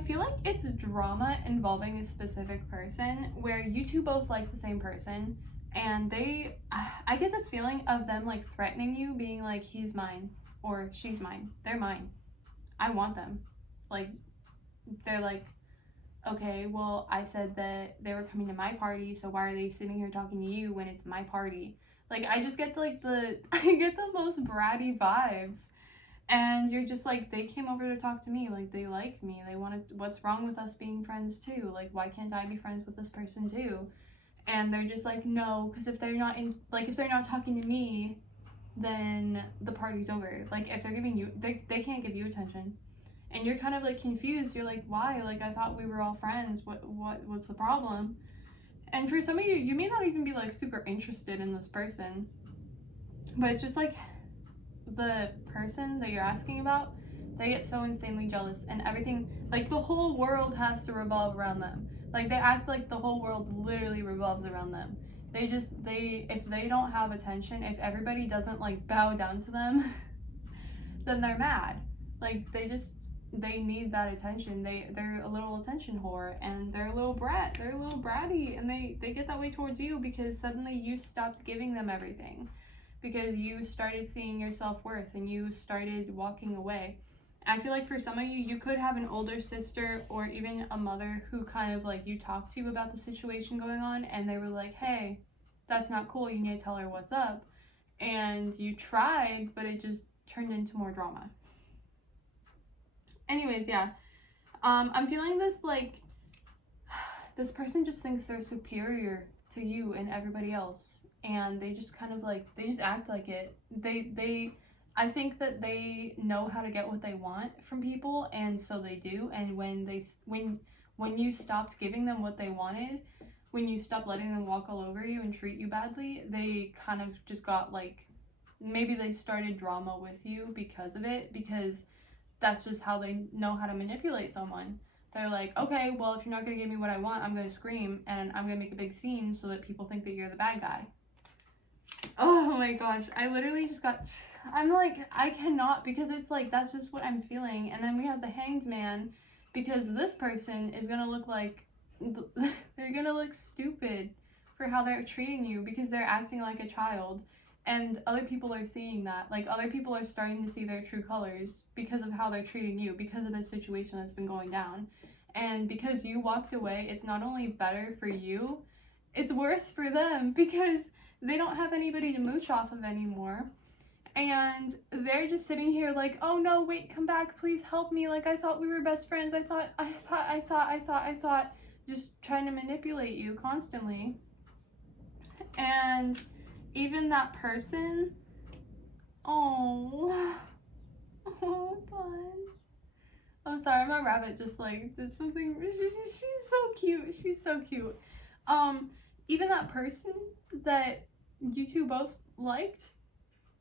feel like it's drama involving a specific person, where you two both like the same person, and I get this feeling of them like threatening you, being like, he's mine, or she's mine, they're mine, I want them. Like, they're like, okay, well, I said that they were coming to my party, so why are they sitting here talking to you when it's my party? Like, I just get like I get the most bratty vibes. And you're just like, they came over to talk to me, like, they like me, they wanted, what's wrong with us being friends too? Like, why can't I be friends with this person too? And they're just like, no, because if they're not talking to me, then the party's over. Like, if they're giving you, they can't give you attention. And you're kind of like confused. You're like, why? Like, I thought we were all friends. What's the problem? And for some of you, you may not even be like super interested in this person, but it's just like, the person that you're asking about, they get so insanely jealous, and everything, like, the whole world has to revolve around them. Like, they act like the whole world literally revolves around them. If they don't have attention, if everybody doesn't like bow down to them, then they're mad. Like, they just, they need that attention. They're a little attention whore, and they're a little brat. They're a little bratty, and they get that way towards you because suddenly you stopped giving them everything, because you started seeing your self-worth and you started walking away. I feel like for some of you, you could have an older sister or even a mother who kind of like you talked to about the situation going on, and they were like, hey, that's not cool, you need to tell her what's up. And you tried, but it just turned into more drama. Anyways, yeah. I'm feeling this like, this person just thinks they're superior to you and everybody else. And they just kind of like, they just act like it. I think that they know how to get what they want from people, and so they do. And when you stopped giving them what they wanted, when you stopped letting them walk all over you and treat you badly, they kind of just got like, maybe they started drama with you because of it, because that's just how they know how to manipulate someone. They're like, okay, well, if you're not going to give me what I want, I'm going to scream and I'm going to make a big scene so that people think that you're the bad guy. Oh my gosh, I literally just got, I'm like, I cannot, because it's like, that's just what I'm feeling. And then we have the Hanged Man, because this person is going to look like, they're going to look stupid for how they're treating you, because they're acting like a child. And other people are seeing that. Like, other people are starting to see their true colors because of how they're treating you, because of the situation that's been going down. And because you walked away, it's not only better for you, it's worse for them, because they don't have anybody to mooch off of anymore. And they're just sitting here like, oh no, wait, come back, please help me. Like, I thought we were best friends. I thought, just trying to manipulate you constantly. And even that person, oh, fun. I'm sorry, my rabbit just like did something. She's so cute. She's so cute. Even that person that you two both liked,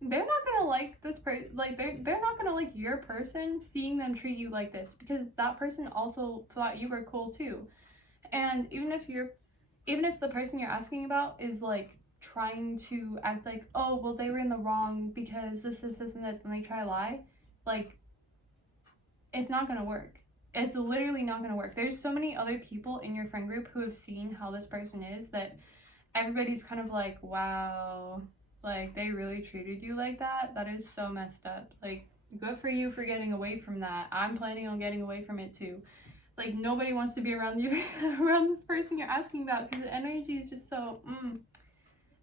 they're not gonna like this person. Like they're not gonna like your person seeing them treat you like this, because that person also thought you were cool too. And even if the person you're asking about is like trying to act like, oh, well, they were in the wrong because this, and this, and they try to lie, like, it's not gonna work. It's literally not gonna work. There's so many other people in your friend group who have seen how this person is, that everybody's kind of like, wow, like, they really treated you like that? That is so messed up. Like, good for you for getting away from that. I'm planning on getting away from it too. Like, nobody wants to be around you, around this person you're asking about, because the energy is just so,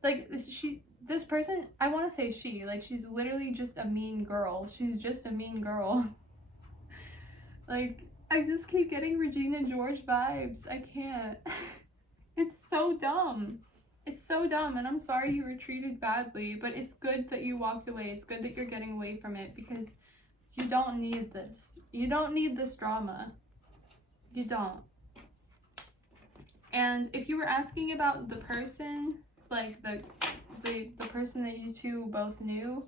like, this person, I want to say she, like, she's literally just a mean girl. She's just a mean girl. Like, I just keep getting Regina George vibes. I can't. It's so dumb. It's so dumb, and I'm sorry you were treated badly, but it's good that you walked away. It's good that you're getting away from it, because you don't need this. You don't need this drama. You don't. And if you were asking about the person, like the person that you two both knew,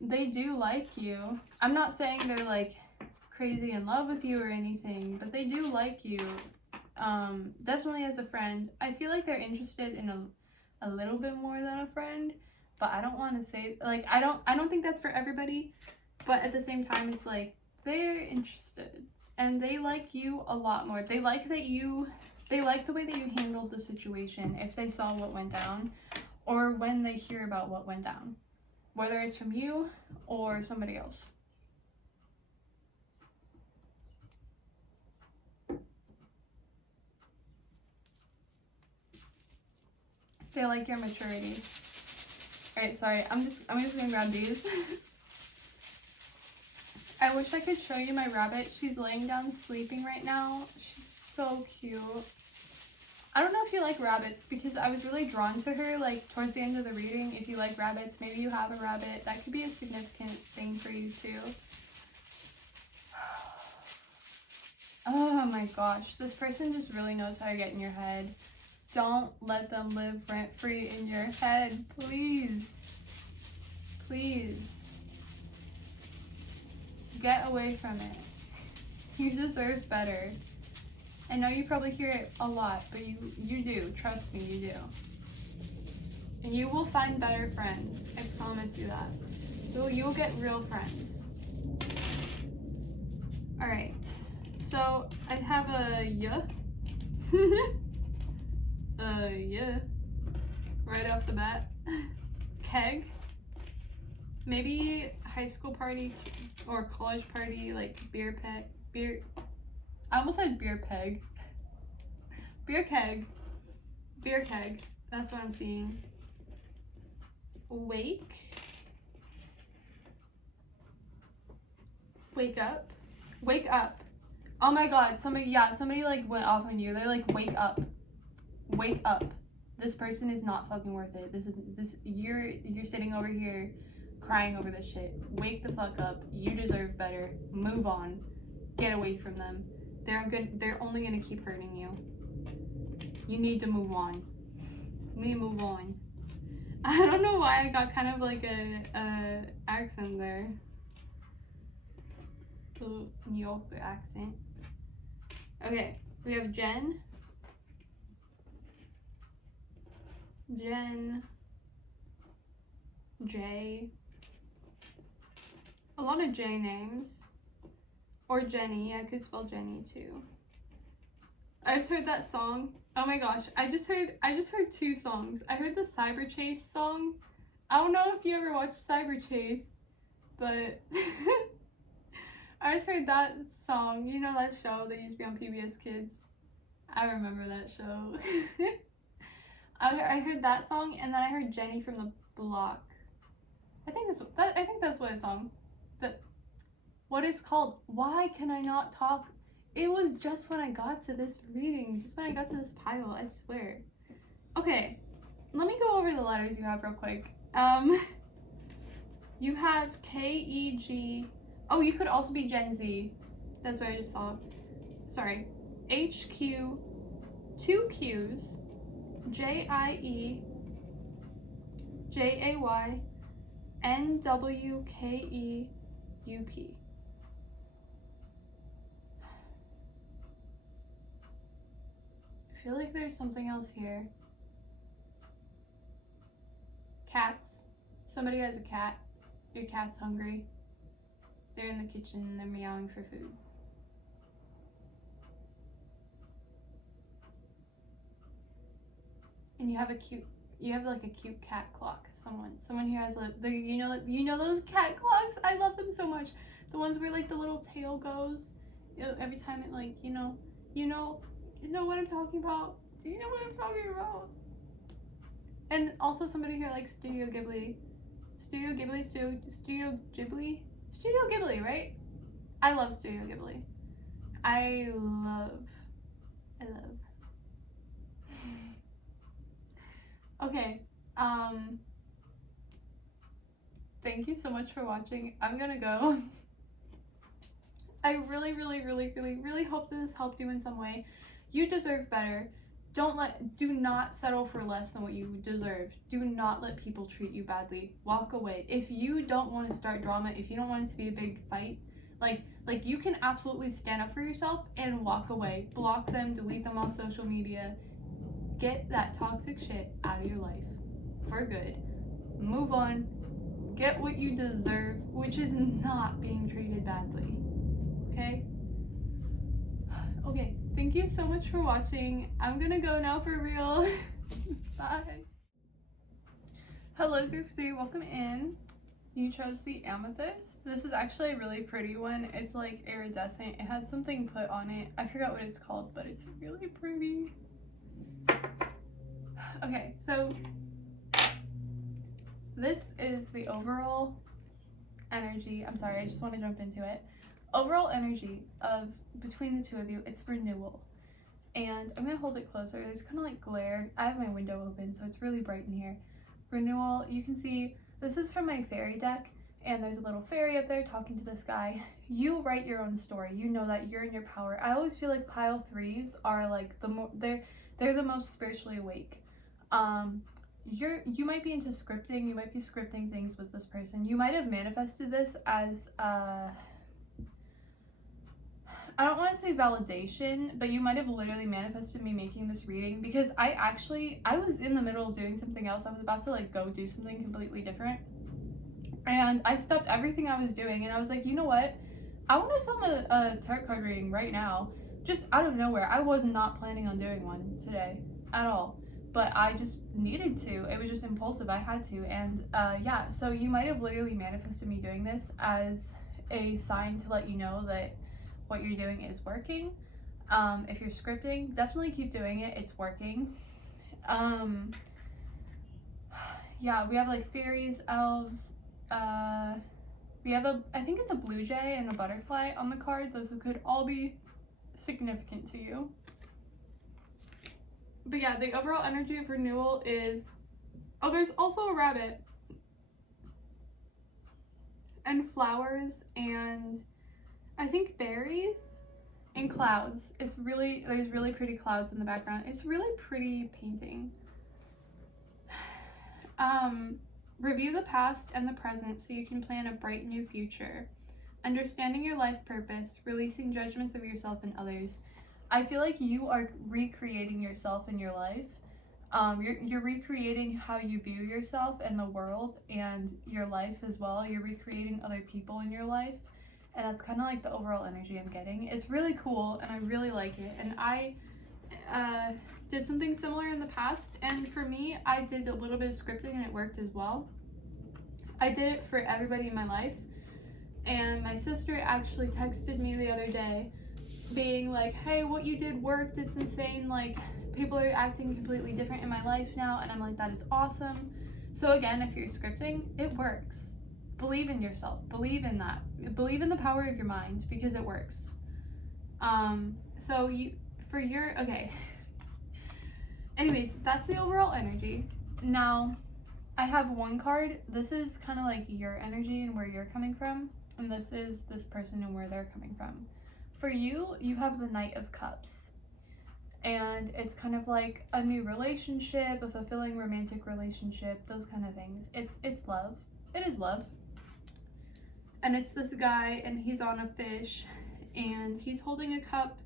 they do like you. I'm not saying they're like crazy in love with you or anything, but they do like you. Definitely as a friend. I feel like they're interested in a little bit more than a friend, but I don't want to say, like, I don't think that's for everybody, but at the same time, it's like, they're interested, and they like you a lot more. They like the way that you handled the situation, if they saw what went down, or when they hear about what went down, whether it's from you or somebody else. They like your maturity. Alright, sorry, I'm just gonna grab these. I wish I could show you my rabbit. She's laying down sleeping right now. She's so cute. I don't know if you like rabbits, because I was really drawn to her, like, towards the end of the reading. If you like rabbits, maybe you have a rabbit. That could be a significant thing for you, too. Oh my gosh. This person just really knows how to get in your head. Don't let them live rent-free in your head, please. Please. Get away from it. You deserve better. I know you probably hear it a lot, but you do. Trust me, you do. And you will find better friends. I promise you that. You'll get real friends. Alright, so I have a yeah. Yeah. Right off the bat. Keg. Maybe high school party or college party, like beer. I almost said beer peg. Beer keg. Beer keg. That's what I'm seeing. Wake. Wake up. Wake up. Oh my god, somebody like went off on you. They're like, wake up. Wake up. This person is not fucking worth it. You're sitting over here crying over this shit. Wake the fuck up. You deserve better. Move on. Get away from them. They're only gonna keep hurting you. You need to move on. You need to move on. I don't know why I got kind of like a accent there. New Yorker accent. Okay, we have Jen. Jay. A lot of J names. Or Jenny. I could spell Jenny too. I just heard that song. Oh my gosh, I just heard 2 songs. I heard the Cyber Chase song. I don't know if you ever watched Cyber Chase, but I just heard that song. You know that show that used to be on PBS Kids? I remember that show. I heard that song, and then I heard Jenny from the Block. I think that's what it's song. What it's called. Why can I not talk? It was just when I got to this reading, just when I got to this pile, I swear. Okay, let me go over the letters you have real quick. You have K-E-G. Oh, you could also be Gen Z. That's what I just saw. Sorry. H-Q, 2 Q's, J-I-E, J-A-Y, N-W-K-E-U-P. I feel like there's something else here. Cats. Somebody has a cat. Your cat's hungry. They're in the kitchen and they're meowing for food. And you have like a cute cat clock. Someone here has you know those cat clocks? I love them so much. The ones where like the little tail goes every time it like you know what I'm talking about. Do you know what I'm talking about? And also somebody here likes Studio Ghibli. Studio Ghibli, right? I love Studio Ghibli. I love. Okay, thank you so much for watching. I'm gonna go. I really hope that this helped you in some way. You deserve better. Do not settle for less than what you deserve. Do not let people treat you badly. Walk away. If you don't want to start drama, if you don't want it to be a big fight, like you can absolutely stand up for yourself and walk away. Block them, delete them off social media. Get that toxic shit out of your life for good. Move on. Get what you deserve, which is not being treated badly. Okay? Okay, thank you so much for watching. I'm gonna go now for real. Bye. Hello group 3, welcome in. You chose the amethyst. This is actually a really pretty one. It's like iridescent. It had something put on it. I forgot what it's called, but it's really pretty. Okay, so this is the overall energy. I'm sorry, I just want to jump into it. Overall energy of between the two of you, it's renewal. And I'm gonna hold it closer. There's kind of like glare. I have my window open, so it's really bright in here. Renewal, you can see this is from my fairy deck, and there's a little fairy up there talking to the sky. You write your own story. You know that you're in your power. I always feel like pile 3s are like they're the most spiritually awake. You might be into scripting. You might be scripting things with this person. You might have manifested this as I don't want to say validation, but you might have literally manifested me making this reading, because I was in the middle of doing something else. I was about to like go do something completely different, and I stopped everything I was doing, and I was like, you know what, I want to film a tarot card reading right now, just out of nowhere. I was not planning on doing one today at all, but I just needed to. It was just impulsive. I had to. And yeah, so you might have literally manifested me doing this as a sign to let you know that what you're doing is working. If you're scripting, definitely keep doing it. It's working. Yeah, we have like fairies, elves, we have I think it's a blue jay and a butterfly on the card. Those could all be significant to you. But yeah, the overall energy of renewal is, oh, there's also a rabbit and flowers and I think berries and clouds. There's really pretty clouds in the background. It's really pretty painting. Review the past and the present so you can plan a bright new future. Understanding your life purpose, releasing judgments of yourself and others. I feel like you are recreating yourself in your life. You're recreating how you view yourself and the world and your life as well. You're recreating other people in your life. And that's kind of like the overall energy I'm getting. It's really cool and I really like it. And I did something similar in the past, and for me, I did a little bit of scripting and it worked as well. I did it for everybody in my life, and my sister actually texted me the other day being like, hey, what you did worked, it's insane, like people are acting completely different in my life now. And I'm like, that is awesome. So again, if you're scripting, it works. Believe in yourself, believe in that, believe in the power of your mind, because it works. So okay. Anyways, that's the overall energy. Now, I have one card. This is kind of like your energy and where you're coming from. And this is this person and where they're coming from. For you, you have the Knight of Cups. And it's kind of like a new relationship, a fulfilling romantic relationship, those kind of things. It's love. It is love. And it's this guy, and he's on a fish, and he's holding a cup.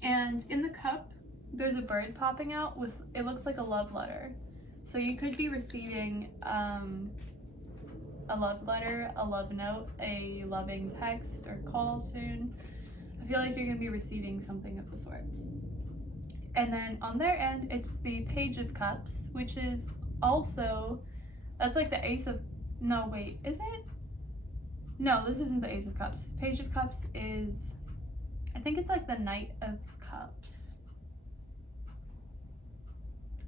And in the cup, there's a bird popping out with, it looks like a love letter. So you could be receiving a love letter, a love note, a loving text or call soon. I feel like you're going to be receiving something of the sort. And then on their end, it's the Page of Cups, which is also, that's like the Ace of, no wait, is it? No, this isn't the Ace of Cups. Page of Cups is, I think it's like the Knight of Cups.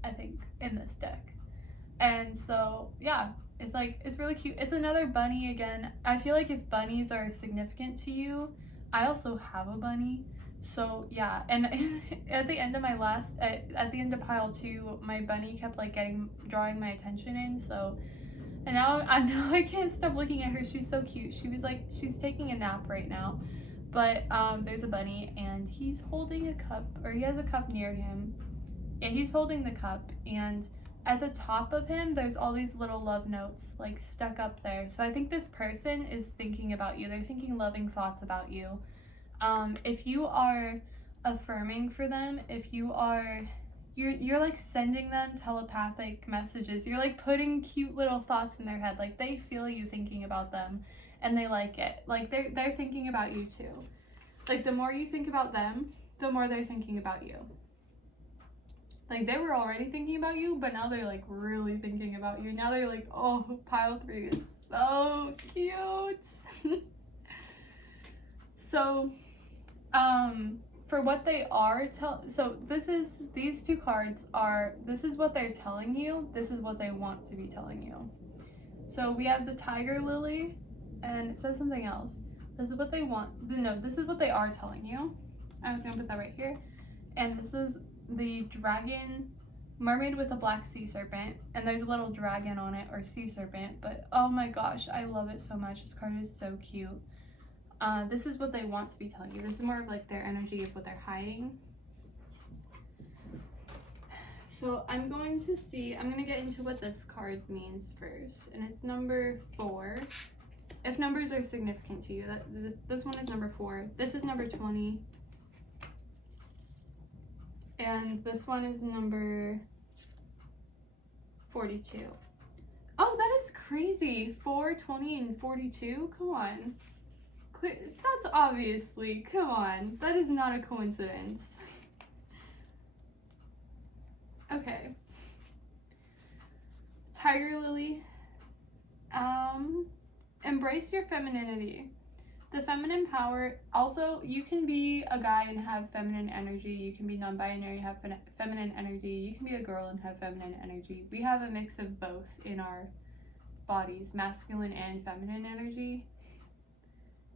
I think, in this deck. And so, yeah, it's like, it's really cute. It's another bunny again. I feel like if bunnies are significant to you, I also have a bunny. So, yeah, and at the end of at the end of pile 2, my bunny kept like drawing my attention in, so, and now I can't stop looking at her. She's so cute. She was like, she's taking a nap right now. But there's a bunny, and he's holding a cup, or he has a cup near him. Yeah, he's holding the cup, and at the top of him, there's all these little love notes, like, stuck up there. So I think this person is thinking about you. They're thinking loving thoughts about you. If you are affirming for them, if you are, you're like sending them telepathic messages. You're like putting cute little thoughts in their head. Like, they feel you thinking about them, and they like it. Like, they're thinking about you too. Like, the more you think about them, the more they're thinking about you. Like, they were already thinking about you, but now they're like really thinking about you. Now they're like, oh, pile 3 is so cute. So, for what they are so these 2 cards are, this is what they're telling you, this is what they want to be telling you. So we have the tiger lily, and it says something else. This is what they want, no, this is what they are telling you. I was gonna put that right here. And this is the dragon, mermaid with a black sea serpent, and there's a little dragon on it, or sea serpent, but oh my gosh, I love it so much. This card is so cute. This is what they want to be telling you. This is more of like their energy of what they're hiding. So I'm going to get into what this card means first, and it's number 4. If numbers are significant to you, this one is number 4. This is number 20. And this one is number 42. Oh, that is crazy. 4, 20, and 42? Come on. That's obviously, come on, that is not a coincidence. Okay. Tiger Lily. Embrace your femininity. The feminine power, also, you can be a guy and have feminine energy. You can be non-binary, have feminine energy. You can be a girl and have feminine energy. We have a mix of both in our bodies, masculine and feminine energy.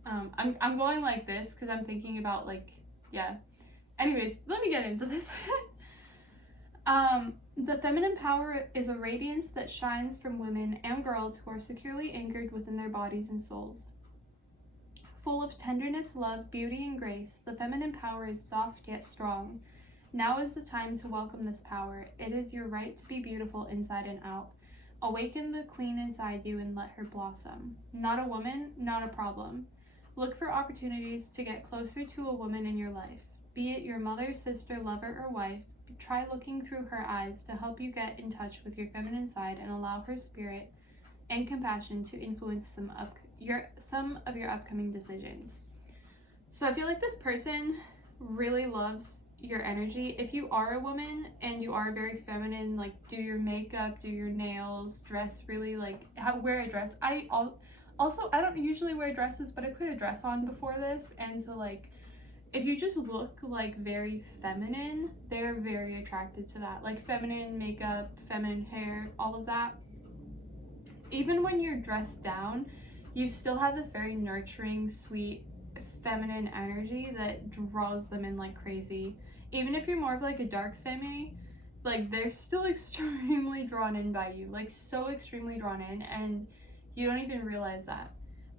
I'm going like this because I'm thinking about, like, yeah. Anyways, let me get into this. The feminine power is a radiance that shines from women and girls who are securely anchored within their bodies and souls. Full of tenderness, love, beauty, and grace, the feminine power is soft yet strong. Now is the time to welcome this power. It is your right to be beautiful inside and out. Awaken the queen inside you and let her blossom. Not a woman, not a problem. Look for opportunities to get closer to a woman in your life. Be it your mother, sister, lover, or wife, try looking through her eyes to help you get in touch with your feminine side and allow her spirit and compassion to influence some of your upcoming decisions. So I feel like this person really loves your energy. If you are a woman and you are very feminine, like do your makeup, do your nails, dress really, like wear a dress. I don't usually wear dresses, but I put a dress on before this, and so like if you just look like very feminine, they're very attracted to that. Like feminine makeup, feminine hair, all of that. Even when you're dressed down, you still have this very nurturing, sweet, feminine energy that draws them in like crazy. Even if you're more of like a dark femme, like they're still extremely drawn in by you, like so extremely drawn in, and you don't even realize that.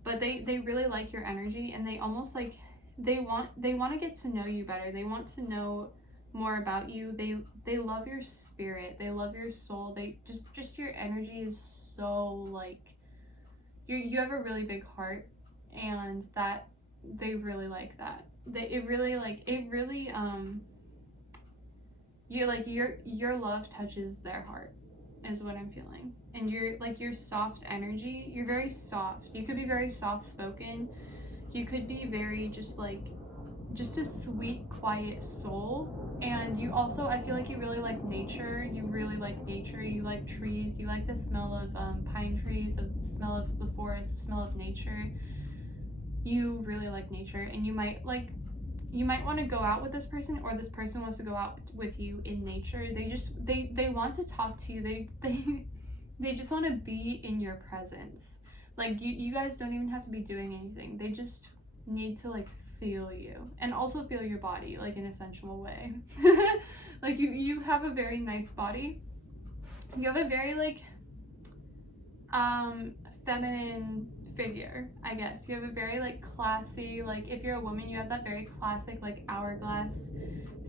But they really like your energy, and they almost like they want to get to know you better. They want to know more about you. They love your spirit. They love your soul. They just your energy is so like you have a really big heart, and that they really like that. You like your love touches their heart is what I'm feeling. And you're like your soft energy, you're very soft. You could be very soft spoken. You could be very just a sweet, quiet soul. And you also, I feel like you really like nature. You really like nature. You like trees. You like the smell of pine trees, the smell of the forest, the smell of nature. You really like nature, and you might want to go out with this person, or this person wants to go out with you in nature. They want to talk to you. They just want to be in your presence. Like you guys don't even have to be doing anything. They just need to like feel you, and also feel your body like in a sensual way. Like you have a very nice body. You have a very like feminine figure, I guess. You have a very like classy, like if you're a woman, you have that very classic like hourglass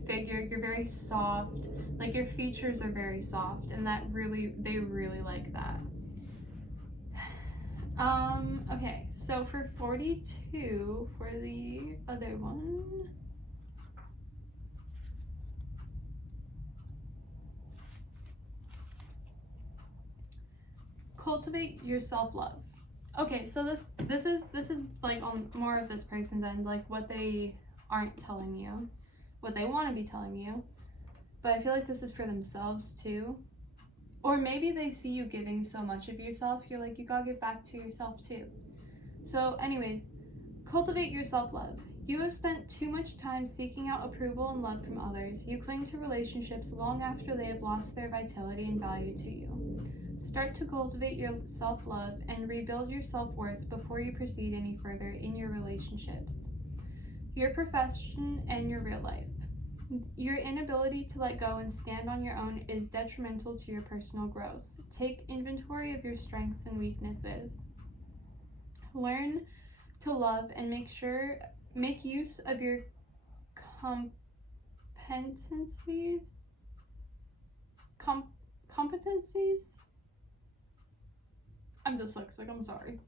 figure. You're very soft, like your features are very soft, and they really like that. Okay, so for 42 for the other one, cultivate your self-love. Okay, so this is like on more of this person's end, like what they aren't telling you, what they want to be telling you. But I feel like this is for themselves too. Or maybe they see you giving so much of yourself, you're like, you gotta give back to yourself too. So anyways, cultivate your self-love. You have spent too much time seeking out approval and love from others. You cling to relationships long after they have lost their vitality and value to you. Start to cultivate your self-love and rebuild your self-worth before you proceed any further in your relationships, your profession, and your real life. Your inability to let go and stand on your own is detrimental to your personal growth. Take inventory of your strengths and weaknesses. Learn to love and make use of your competencies. I'm dyslexic, I'm sorry.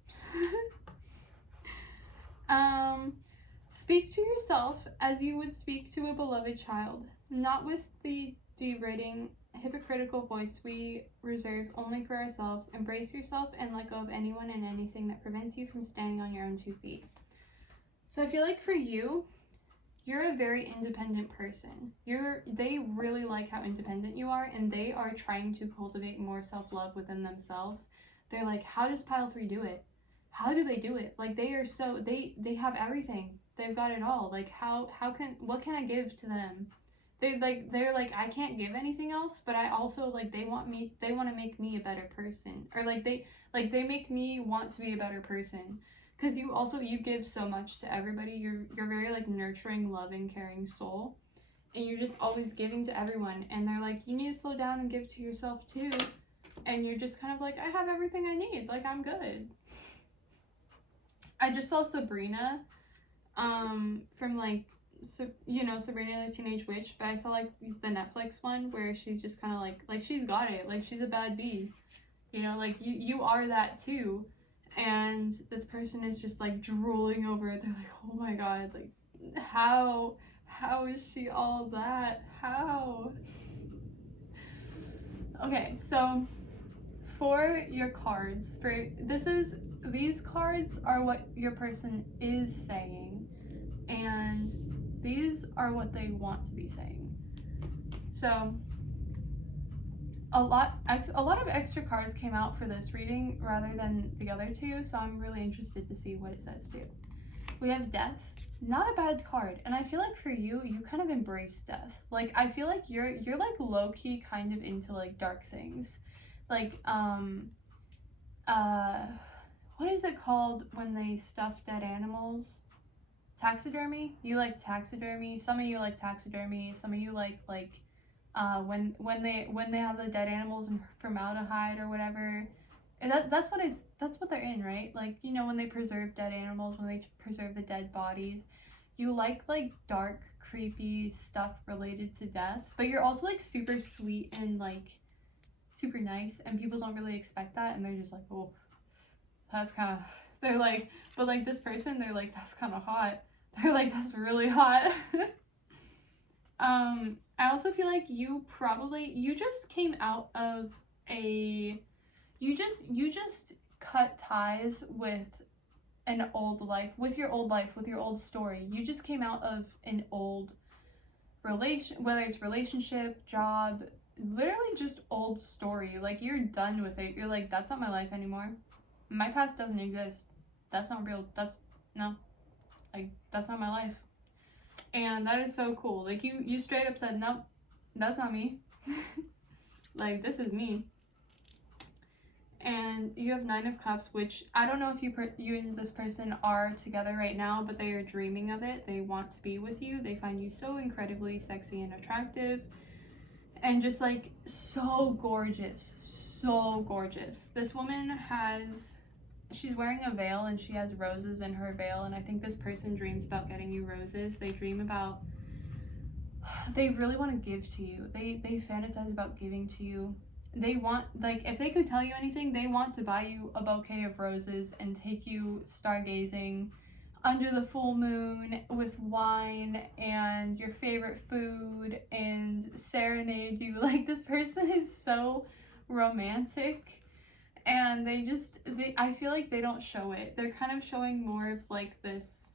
Speak to yourself as you would speak to a beloved child, not with the derating, hypocritical voice we reserve only for ourselves. Embrace yourself and let go of anyone and anything that prevents you from standing on your own 2 feet. So I feel like for you, you're a very independent person. They really like how independent you are, and they are trying to cultivate more self-love within themselves. They're like, how does pile 3 do it? How do they do it? Like, they are so, they have everything. They've got it all. Like, what can I give to them? They're like, I can't give anything else, but I also, like, they want to make me a better person. Or like they make me want to be a better person. Because you give so much to everybody. You're very, like, nurturing, loving, caring soul. And you're just always giving to everyone. And they're like, you need to slow down and give to yourself too. And you're just kind of like, I have everything I need. Like, I'm good. I just saw Sabrina, from, like, so, you know, Sabrina the Teenage Witch. But I saw, like, the Netflix one where she's just kind of like, she's got it. Like, she's a bad bee. You know, like, you are that too. And this person is just, like, drooling over it. They're like, oh my god, like, how is she all that? How? Okay, so for your cards, these cards are what your person is saying, and these are what they want to be saying. So a lot of extra cards came out for this reading rather than the other two, so I'm really interested to see what it says too. We have Death. Not a bad card, and I feel like for you kind of embrace death. Like, I feel like you're like low-key kind of into, like, dark things. Like, what is it called when they stuff dead animals? Taxidermy? You like taxidermy? Some of you like taxidermy, some of you like when they have the dead animals in formaldehyde or whatever. And that's what they're in, right? Like, you know, when they preserve dead animals, when they preserve the dead bodies, you like dark, creepy stuff related to death, but you're also, like, super sweet and, like, super nice, and people don't really expect that, and they're just like, oh, that's kind of, they're like, but, like, this person, they're like, that's kind of hot. They're like, that's really hot. I also feel like you just came out of you just cut ties with an old life, with your old story. You just came out of an old whether it's relationship, job, literally just old story. Like, you're done with it. You're like, that's not my life anymore. My past doesn't exist. That's not real. No. Like, that's not my life. And that is so cool. Like, you straight up said, nope, that's not me. Like, this is me. And you have 9 of Cups, which I don't know if you and this person are together right now, but they are dreaming of it. They want to be with you. They find you so incredibly sexy and attractive. And just, like, so gorgeous. So gorgeous. This woman she's wearing a veil, and she has roses in her veil, and I think this person dreams about getting you roses. They dream about, they really want to give to you. They fantasize about giving to you. They want, like, if they could tell you anything, they want to buy you a bouquet of roses and take you stargazing under the full moon with wine and your favorite food and serenade you. Like, this person is so romantic. And I feel like they don't show it. They're kind of showing more of, like, this,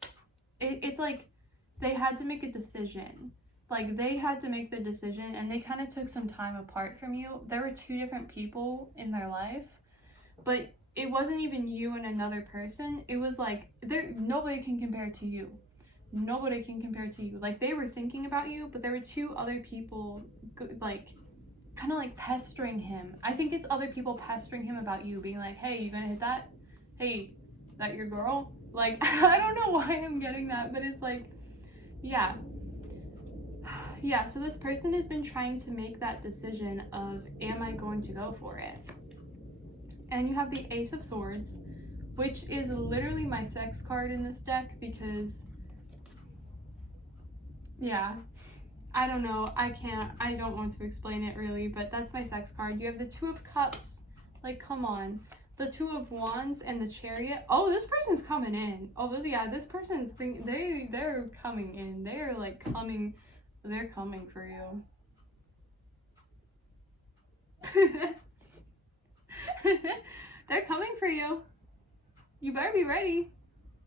it's like they had to make a decision. Like, they had to make the decision, and they kind of took some time apart from you. There were 2 different people in their life, but it wasn't even you and another person. It was like, nobody can compare to you. Nobody can compare to you. Like, they were thinking about you, but there were 2 other people, like, kind of like pestering him. I think it's other people pestering him about you, being like, hey, you gonna hit that? Hey, that your girl? Like, I don't know why I'm getting that, but it's like, yeah. Yeah, so this person has been trying to make that decision of, am I going to go for it? And you have the Ace of Swords, which is literally my sex card in this deck, because, yeah, I don't know, I don't want to explain it really, but that's my sex card. You have the 2 of Cups, like, come on. The 2 of Wands and the Chariot. Oh, this person's coming in. Oh, this person's they're coming in. They're, like, they're coming for you. They're coming for you. You better be ready.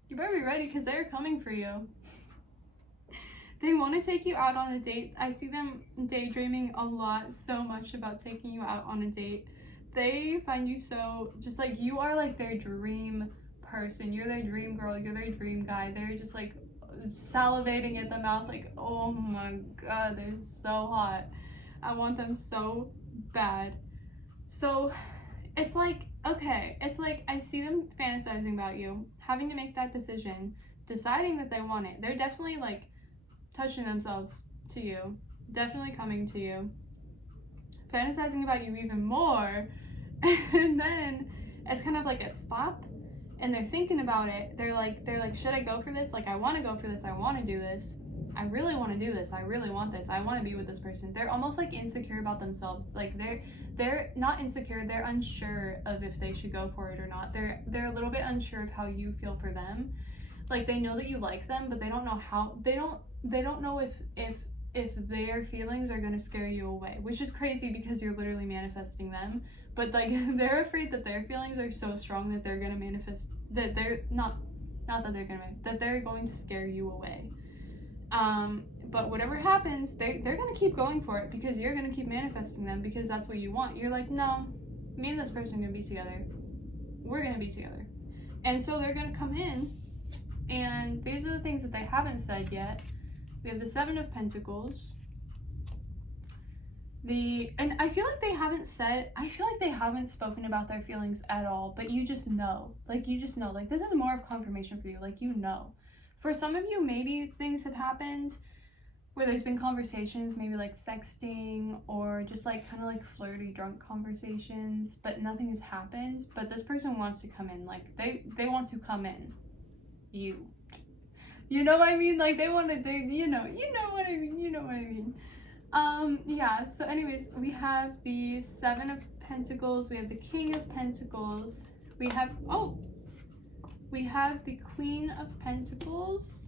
You better be ready because they're coming for you. They want to take you out on a date. I see them daydreaming a lot, so much about taking you out on a date. They find you so, just like, you are like their dream person. You're their dream girl. You're their dream guy. They're just like salivating at the mouth, like, oh my god, they're so hot. I want them so bad. So it's like, okay, it's like I see them fantasizing about you, having to make that decision, deciding that they want it. They're definitely like touching themselves to you, definitely coming to you, fantasizing about you even more, and then it's kind of like a stop, and they're thinking about it. They're like, should I go for this? Like, I want to go for this. I want to do this. I really want to do this. I really want this. I want to be with this person. They're almost like insecure about themselves. Like they're not insecure. They're unsure of if they should go for it or not. They're a little bit unsure of how you feel for them. Like, they know that you like them, but they don't know how. They don't know if their feelings are going to scare you away, which is crazy because you're literally manifesting them. But like, they're afraid that their feelings are so strong that they're going to manifest, that they're not that they're going to, that they're going to scare you away. But whatever happens, they're going to keep going for it because you're going to keep manifesting them because that's what you want. You're like, no, me and this person are going to be together. We're going to be together. And so they're going to come in, and these are the things that they haven't said yet. We have the Seven of Pentacles. And I feel like they haven't spoken about their feelings at all, but you just know. Like, you just know. Like, this is more of confirmation for you. Like, you know. For some of you, maybe things have happened where there's been conversations, maybe like sexting or just like kind of like flirty drunk conversations, but nothing has happened. But this person wants to come in. Like, they want to come in. You know what I mean? Like, you know what I mean. Yeah, so anyways, we have the Seven of Pentacles, we have the King of Pentacles, we have the Queen of Pentacles,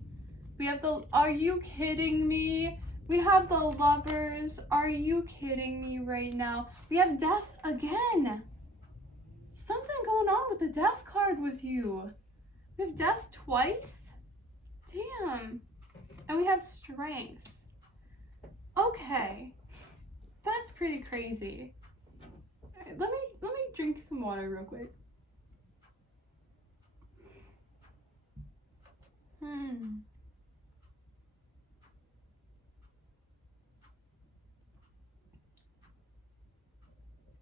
we have are you kidding me? We have the Lovers. Are you kidding me right now? We have Death again. Something going on with the Death card with you. We have Death twice? Damn. And we have Strength. Okay. That's pretty crazy. All right, let me drink some water real quick.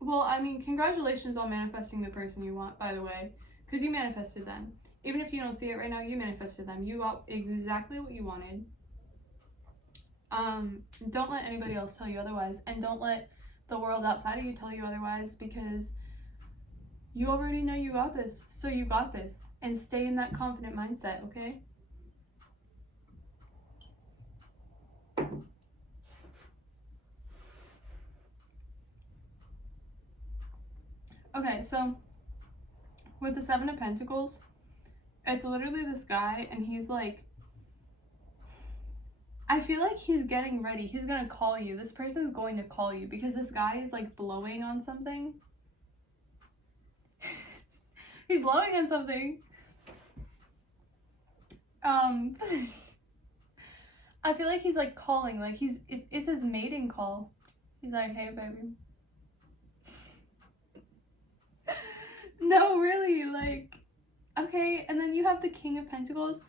Well, I mean, congratulations on manifesting the person you want, by the way, because you manifested them. Even if you don't see it right now, you manifested them. You got exactly what you wanted. Don't let anybody else tell you otherwise, and don't let the world outside of you tell you otherwise, because you already know you got this. So you got this, and stay in that confident mindset, okay? Okay, so with the Seven of Pentacles, it's literally this guy, and he's like, I feel like he's getting ready. He's gonna call you. This person's going to call you because this guy is like blowing on something. He's blowing on something. I feel like he's like calling, like it's his mating call. He's like, hey baby. No, really, like, okay. And then you have the King of Pentacles.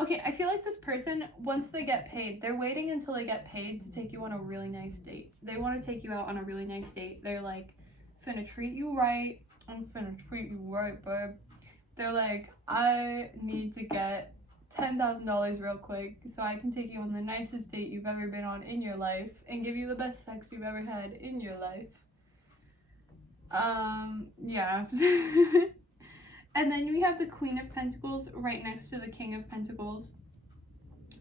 Okay, I feel like this person, once they get paid, they're waiting until they get paid to take you on a really nice date. They want to take you out on a really nice date. They're like, finna treat you right. I'm finna treat you right, babe. They're like, I need to get $10,000 real quick so I can take you on the nicest date you've ever been on in your life and give you the best sex you've ever had in your life. Yeah. And then we have the Queen of Pentacles right next to the King of Pentacles,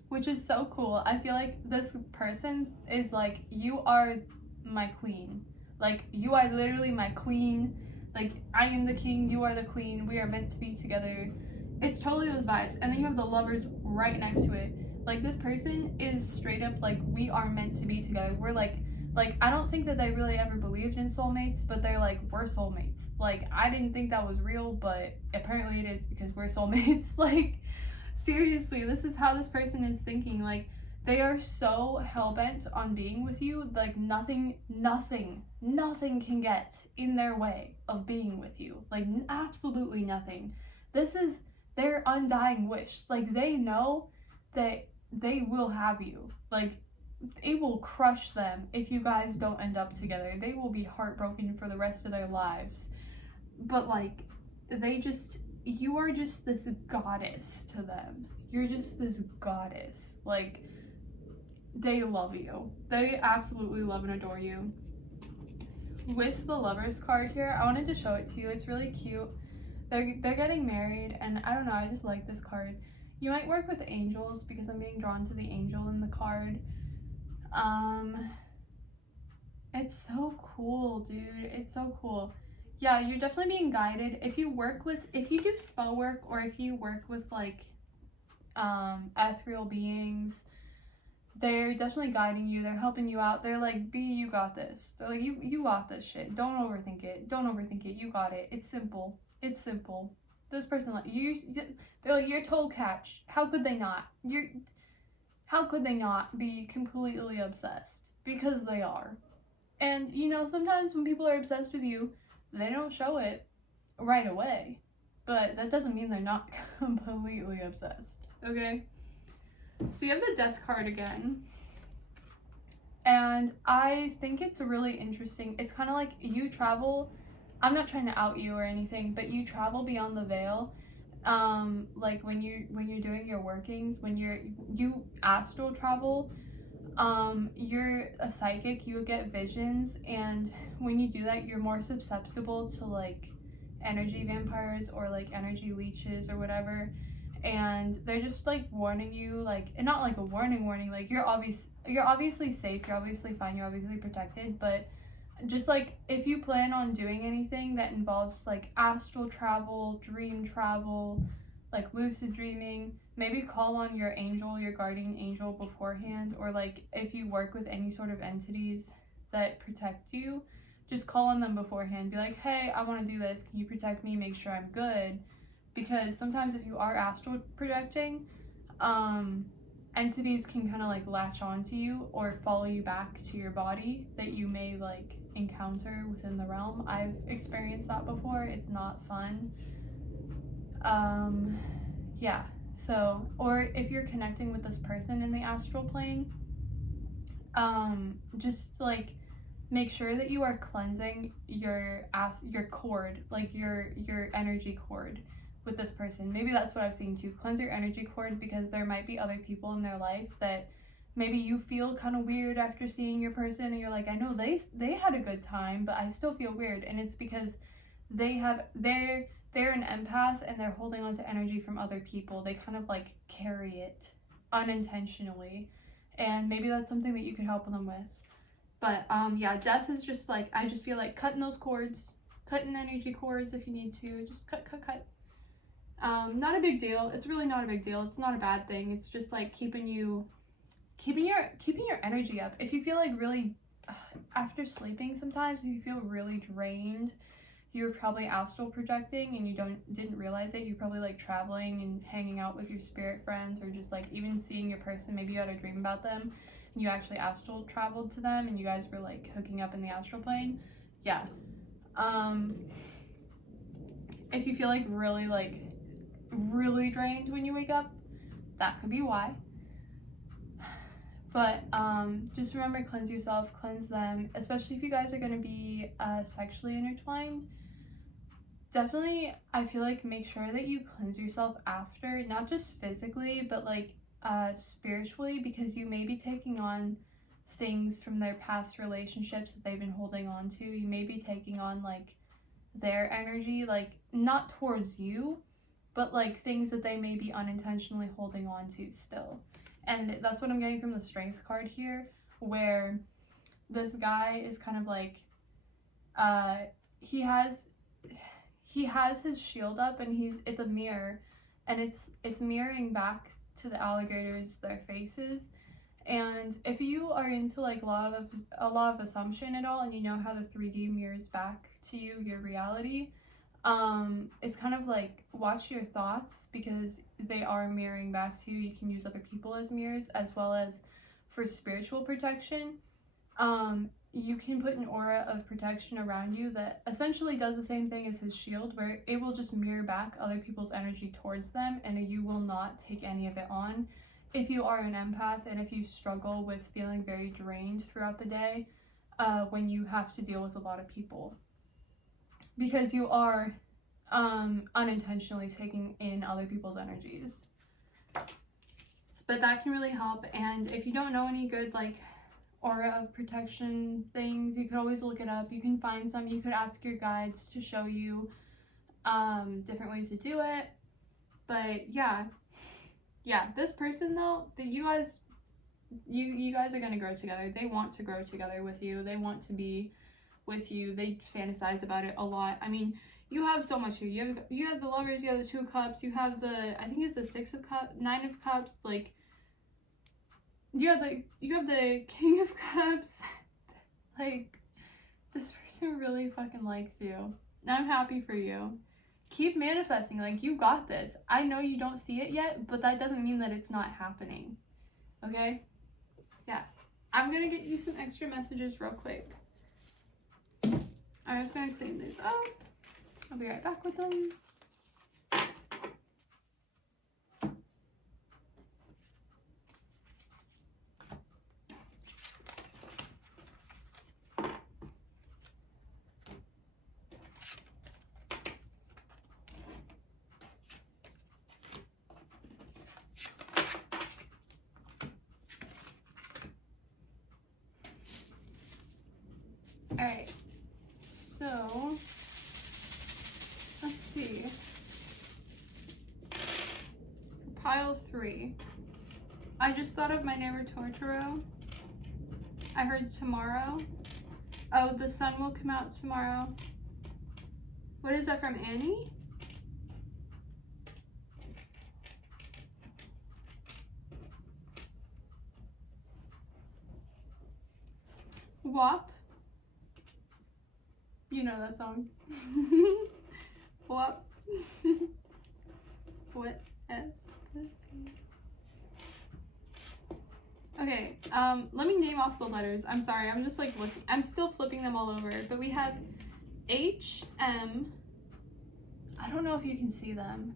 which is so cool. I feel like this person is like, you are my queen. Like, you are literally my queen. Like, I am the king, you are the queen. We are meant to be together. It's totally those vibes. And then you have the Lovers right next to it. Like, this person is straight up like, we are meant to be together. We're like, I don't think that they really ever believed in soulmates, but they're like, we're soulmates. Like, I didn't think that was real, but apparently it is because we're soulmates. Like, Seriously, this is how this person is thinking. Like, they are so hell-bent on being with you, like nothing can get in their way of being with you. Like, absolutely nothing. This is their undying wish. Like, they know that they will have you. Like, it will crush them if you guys don't end up together. They will be heartbroken for the rest of their lives. But, like, you are just this goddess to them. You're just this goddess. Like, they love you. They absolutely love and adore you. With the Lovers card here, I wanted to show it to you. It's really cute. They're getting married, and I don't know, I just like this card. You might work with angels because I'm being drawn to the angel in the card. It's so cool, dude. It's so cool. Yeah, you're definitely being guided. If you do spell work, or if you work with like ethereal beings, they're definitely guiding you. They're helping you out. They're like, B, you got this. They're like, you got this shit. Don't overthink it. You got it. It's simple. This person, like, they're like, you're toe catch. How could they not be completely obsessed? Because they are. And, you know, sometimes when people are obsessed with you, they don't show it right away. But that doesn't mean they're not completely obsessed, okay? So you have the Death card again. And I think it's really interesting. It's kind of like you travel. I'm not trying to out you or anything, but you travel beyond the veil. Like when you're doing your workings, when you astral travel, you're a psychic, you would get visions, and when you do that, you're more susceptible to like energy vampires or like energy leeches or whatever. And they're just like warning you, like, and not like a warning, like you're obviously safe, you're obviously fine, you're obviously protected, but just like if you plan on doing anything that involves like astral travel, dream travel, like lucid dreaming, maybe call on your angel, your guardian angel beforehand, or like if you work with any sort of entities that protect you, just call on them beforehand. Be like, hey, I want to do this. Can you protect me? Make sure I'm good. Because sometimes if you are astral projecting, entities can kind of like latch onto you or follow you back to your body that you may like encounter within the realm. I've experienced that before. It's not fun. Yeah. So, or if you're connecting with this person in the astral plane, just like make sure that you are cleansing your cord, like your energy cord with this person. Maybe that's what I've seen too. Cleanse your energy cord, because there might be other people in their life that maybe you feel kind of weird after seeing your person, and you're like, I know they had a good time, but I still feel weird. And it's because they're an empath, and they're holding on to energy from other people. They kind of like carry it unintentionally, and maybe that's something that you could help them with. But yeah, death is just like, I just feel like cutting those cords, cutting energy cords if you need to, just cut. Not a big deal. It's really not a big deal. It's not a bad thing. It's just like keeping your energy up. If you feel like really after sleeping, sometimes if you feel really drained, you're probably astral projecting and you didn't realize it. You're probably like traveling and hanging out with your spirit friends, or just like even seeing your person. Maybe you had a dream about them and you actually astral traveled to them and you guys were like hooking up in the astral plane. Yeah. If you feel like really drained when you wake up, that could be why. But just remember, cleanse yourself, cleanse them, especially if you guys are going to be sexually intertwined. Definitely, I feel like make sure that you cleanse yourself after, not just physically, but like spiritually, because you may be taking on things from their past relationships that they've been holding on to. You may be taking on like their energy, like not towards you, but like things that they may be unintentionally holding on to still. And that's what I'm getting from the Strength card here, where this guy is kind of like he has his shield up, and it's a mirror, and it's mirroring back to the alligators, their faces. And if you are into like law of assumption at all, and you know how the 3D mirrors back to you your reality, It's kind of like watch your thoughts because they are mirroring back to you. You can use other people as mirrors, as well as for spiritual protection. You can put an aura of protection around you that essentially does the same thing as his shield, where it will just mirror back other people's energy towards them, and you will not take any of it on. If you are an empath and if you struggle with feeling very drained throughout the day, when you have to deal with a lot of people, because you are unintentionally taking in other people's energies. But that can really help. And if you don't know any good like aura of protection things, you could always look it up. You can find some. You could ask your guides to show you different ways to do it. But yeah, this person though, that you guys are gonna grow together. They want to grow together with you. They want to be with you. They fantasize about it a lot. I mean, you have so much here. You have the Lovers, you have the Two of Cups, you have the, I think it's the Six of Cups, Nine of Cups, like you have the King of Cups. Like, this person really fucking likes you. And I'm happy for you. Keep manifesting. Like, you got this. I know you don't see it yet, but that doesn't mean that it's not happening. Okay? Yeah. I'm gonna get you some extra messages real quick. I'm just gonna clean this up. I'll be right back with them. Alright, so let's see. For pile 3, I just thought of my neighbor Tarot. I heard tomorrow. Oh, the sun will come out tomorrow. What is that from Annie? WAP. You know that song. WAP. What is this? Okay, let me name off the letters. I'm sorry, I'm just like looking. I'm still flipping them all over. But we have H, M. I don't know if you can see them.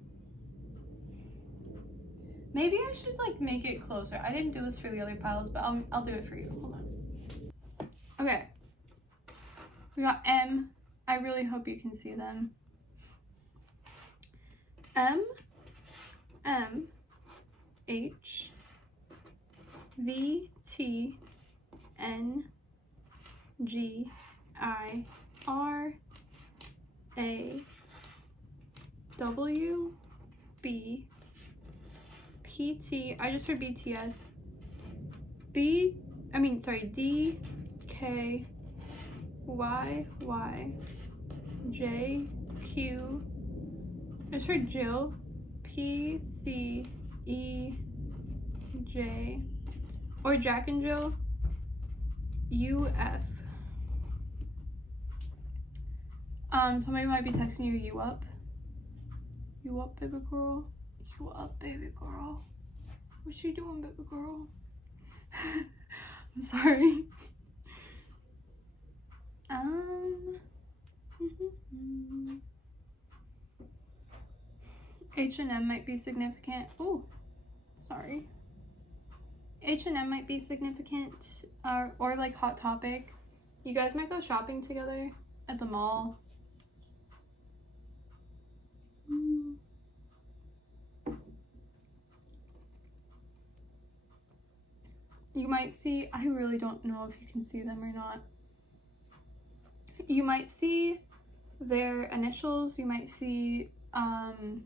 Maybe I should like make it closer. I didn't do this for the other piles, but I'll do it for you. Hold on. Okay. We got M. I really hope you can see them. M, M, H, V, T, N, G, I, R, A, W, B, P, T, I just heard BTS, D, K, Y, Y, J, Q, I just heard Jill, P, C, E, J, or Jack and Jill, U, F. Somebody might be texting you, you up? You up, baby girl? You up, baby girl? What you doing, baby girl? I'm sorry. H&M might be significant. Oh, sorry. H&M might be significant, or like Hot Topic. You guys might go shopping together at the mall. You might see, I really don't know if you can see them or not. You might see their initials. You might see I'm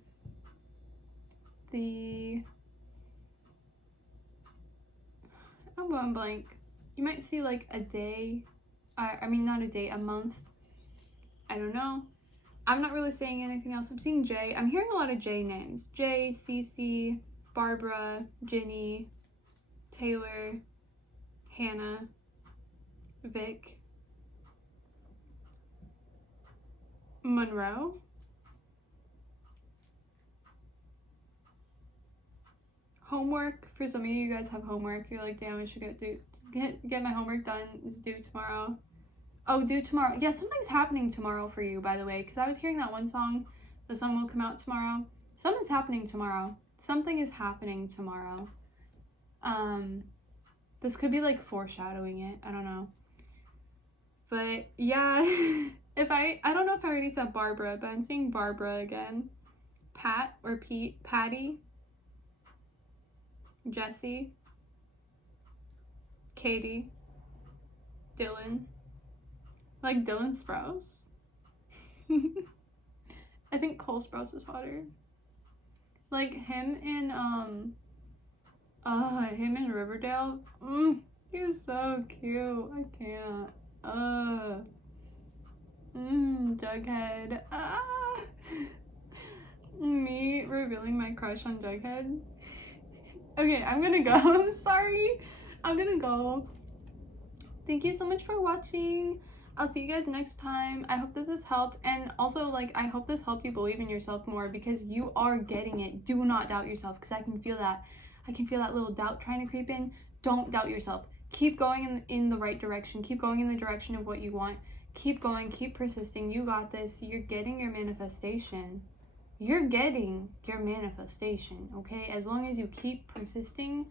going blank. You might see like a day, not a day, a month. I don't know. I'm not really saying anything else. I'm seeing J. I'm hearing a lot of J names. J, Cece, Barbara, Ginny, Taylor, Hannah, Vic, Monroe. Homework. For some of you guys have homework. You're like, damn, I should get my homework done. It's due tomorrow. Oh, due tomorrow. Yeah, something's happening tomorrow for you, by the way, because I was hearing that one song, The Sun Will Come Out Tomorrow. Something's happening tomorrow. Something is happening tomorrow. This could be like foreshadowing it. I don't know. But yeah, I don't know if I already said Barbara, but I'm seeing Barbara again. Pat or Pete, Patty, Jesse, Katie, Dylan. Like Dylan Sprouse. I think Cole Sprouse is hotter. Like him in Riverdale. He's so cute. I can't. Jughead. Me revealing my crush on Jughead. Okay, I'm gonna go. I'm sorry. I'm gonna go. Thank you so much for watching. I'll see you guys next time. I hope this has helped, and also like I hope this helped you believe in yourself more, because you are getting it. Do not doubt yourself, because I can feel that. I can feel that little doubt trying to creep in. Don't doubt yourself. Keep going in the right direction. Keep going in the direction of what you want. Keep going. Keep persisting. You got this. You're getting your manifestation. You're getting your manifestation, okay? As long as you keep persisting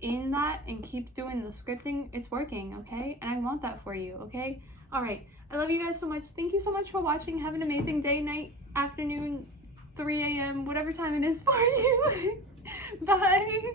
in that and keep doing the scripting, it's working, okay? And I want that for you, okay? All right, I love you guys so much. Thank you so much for watching. Have an amazing day, night, afternoon, 3 a.m., whatever time it is for you. Bye.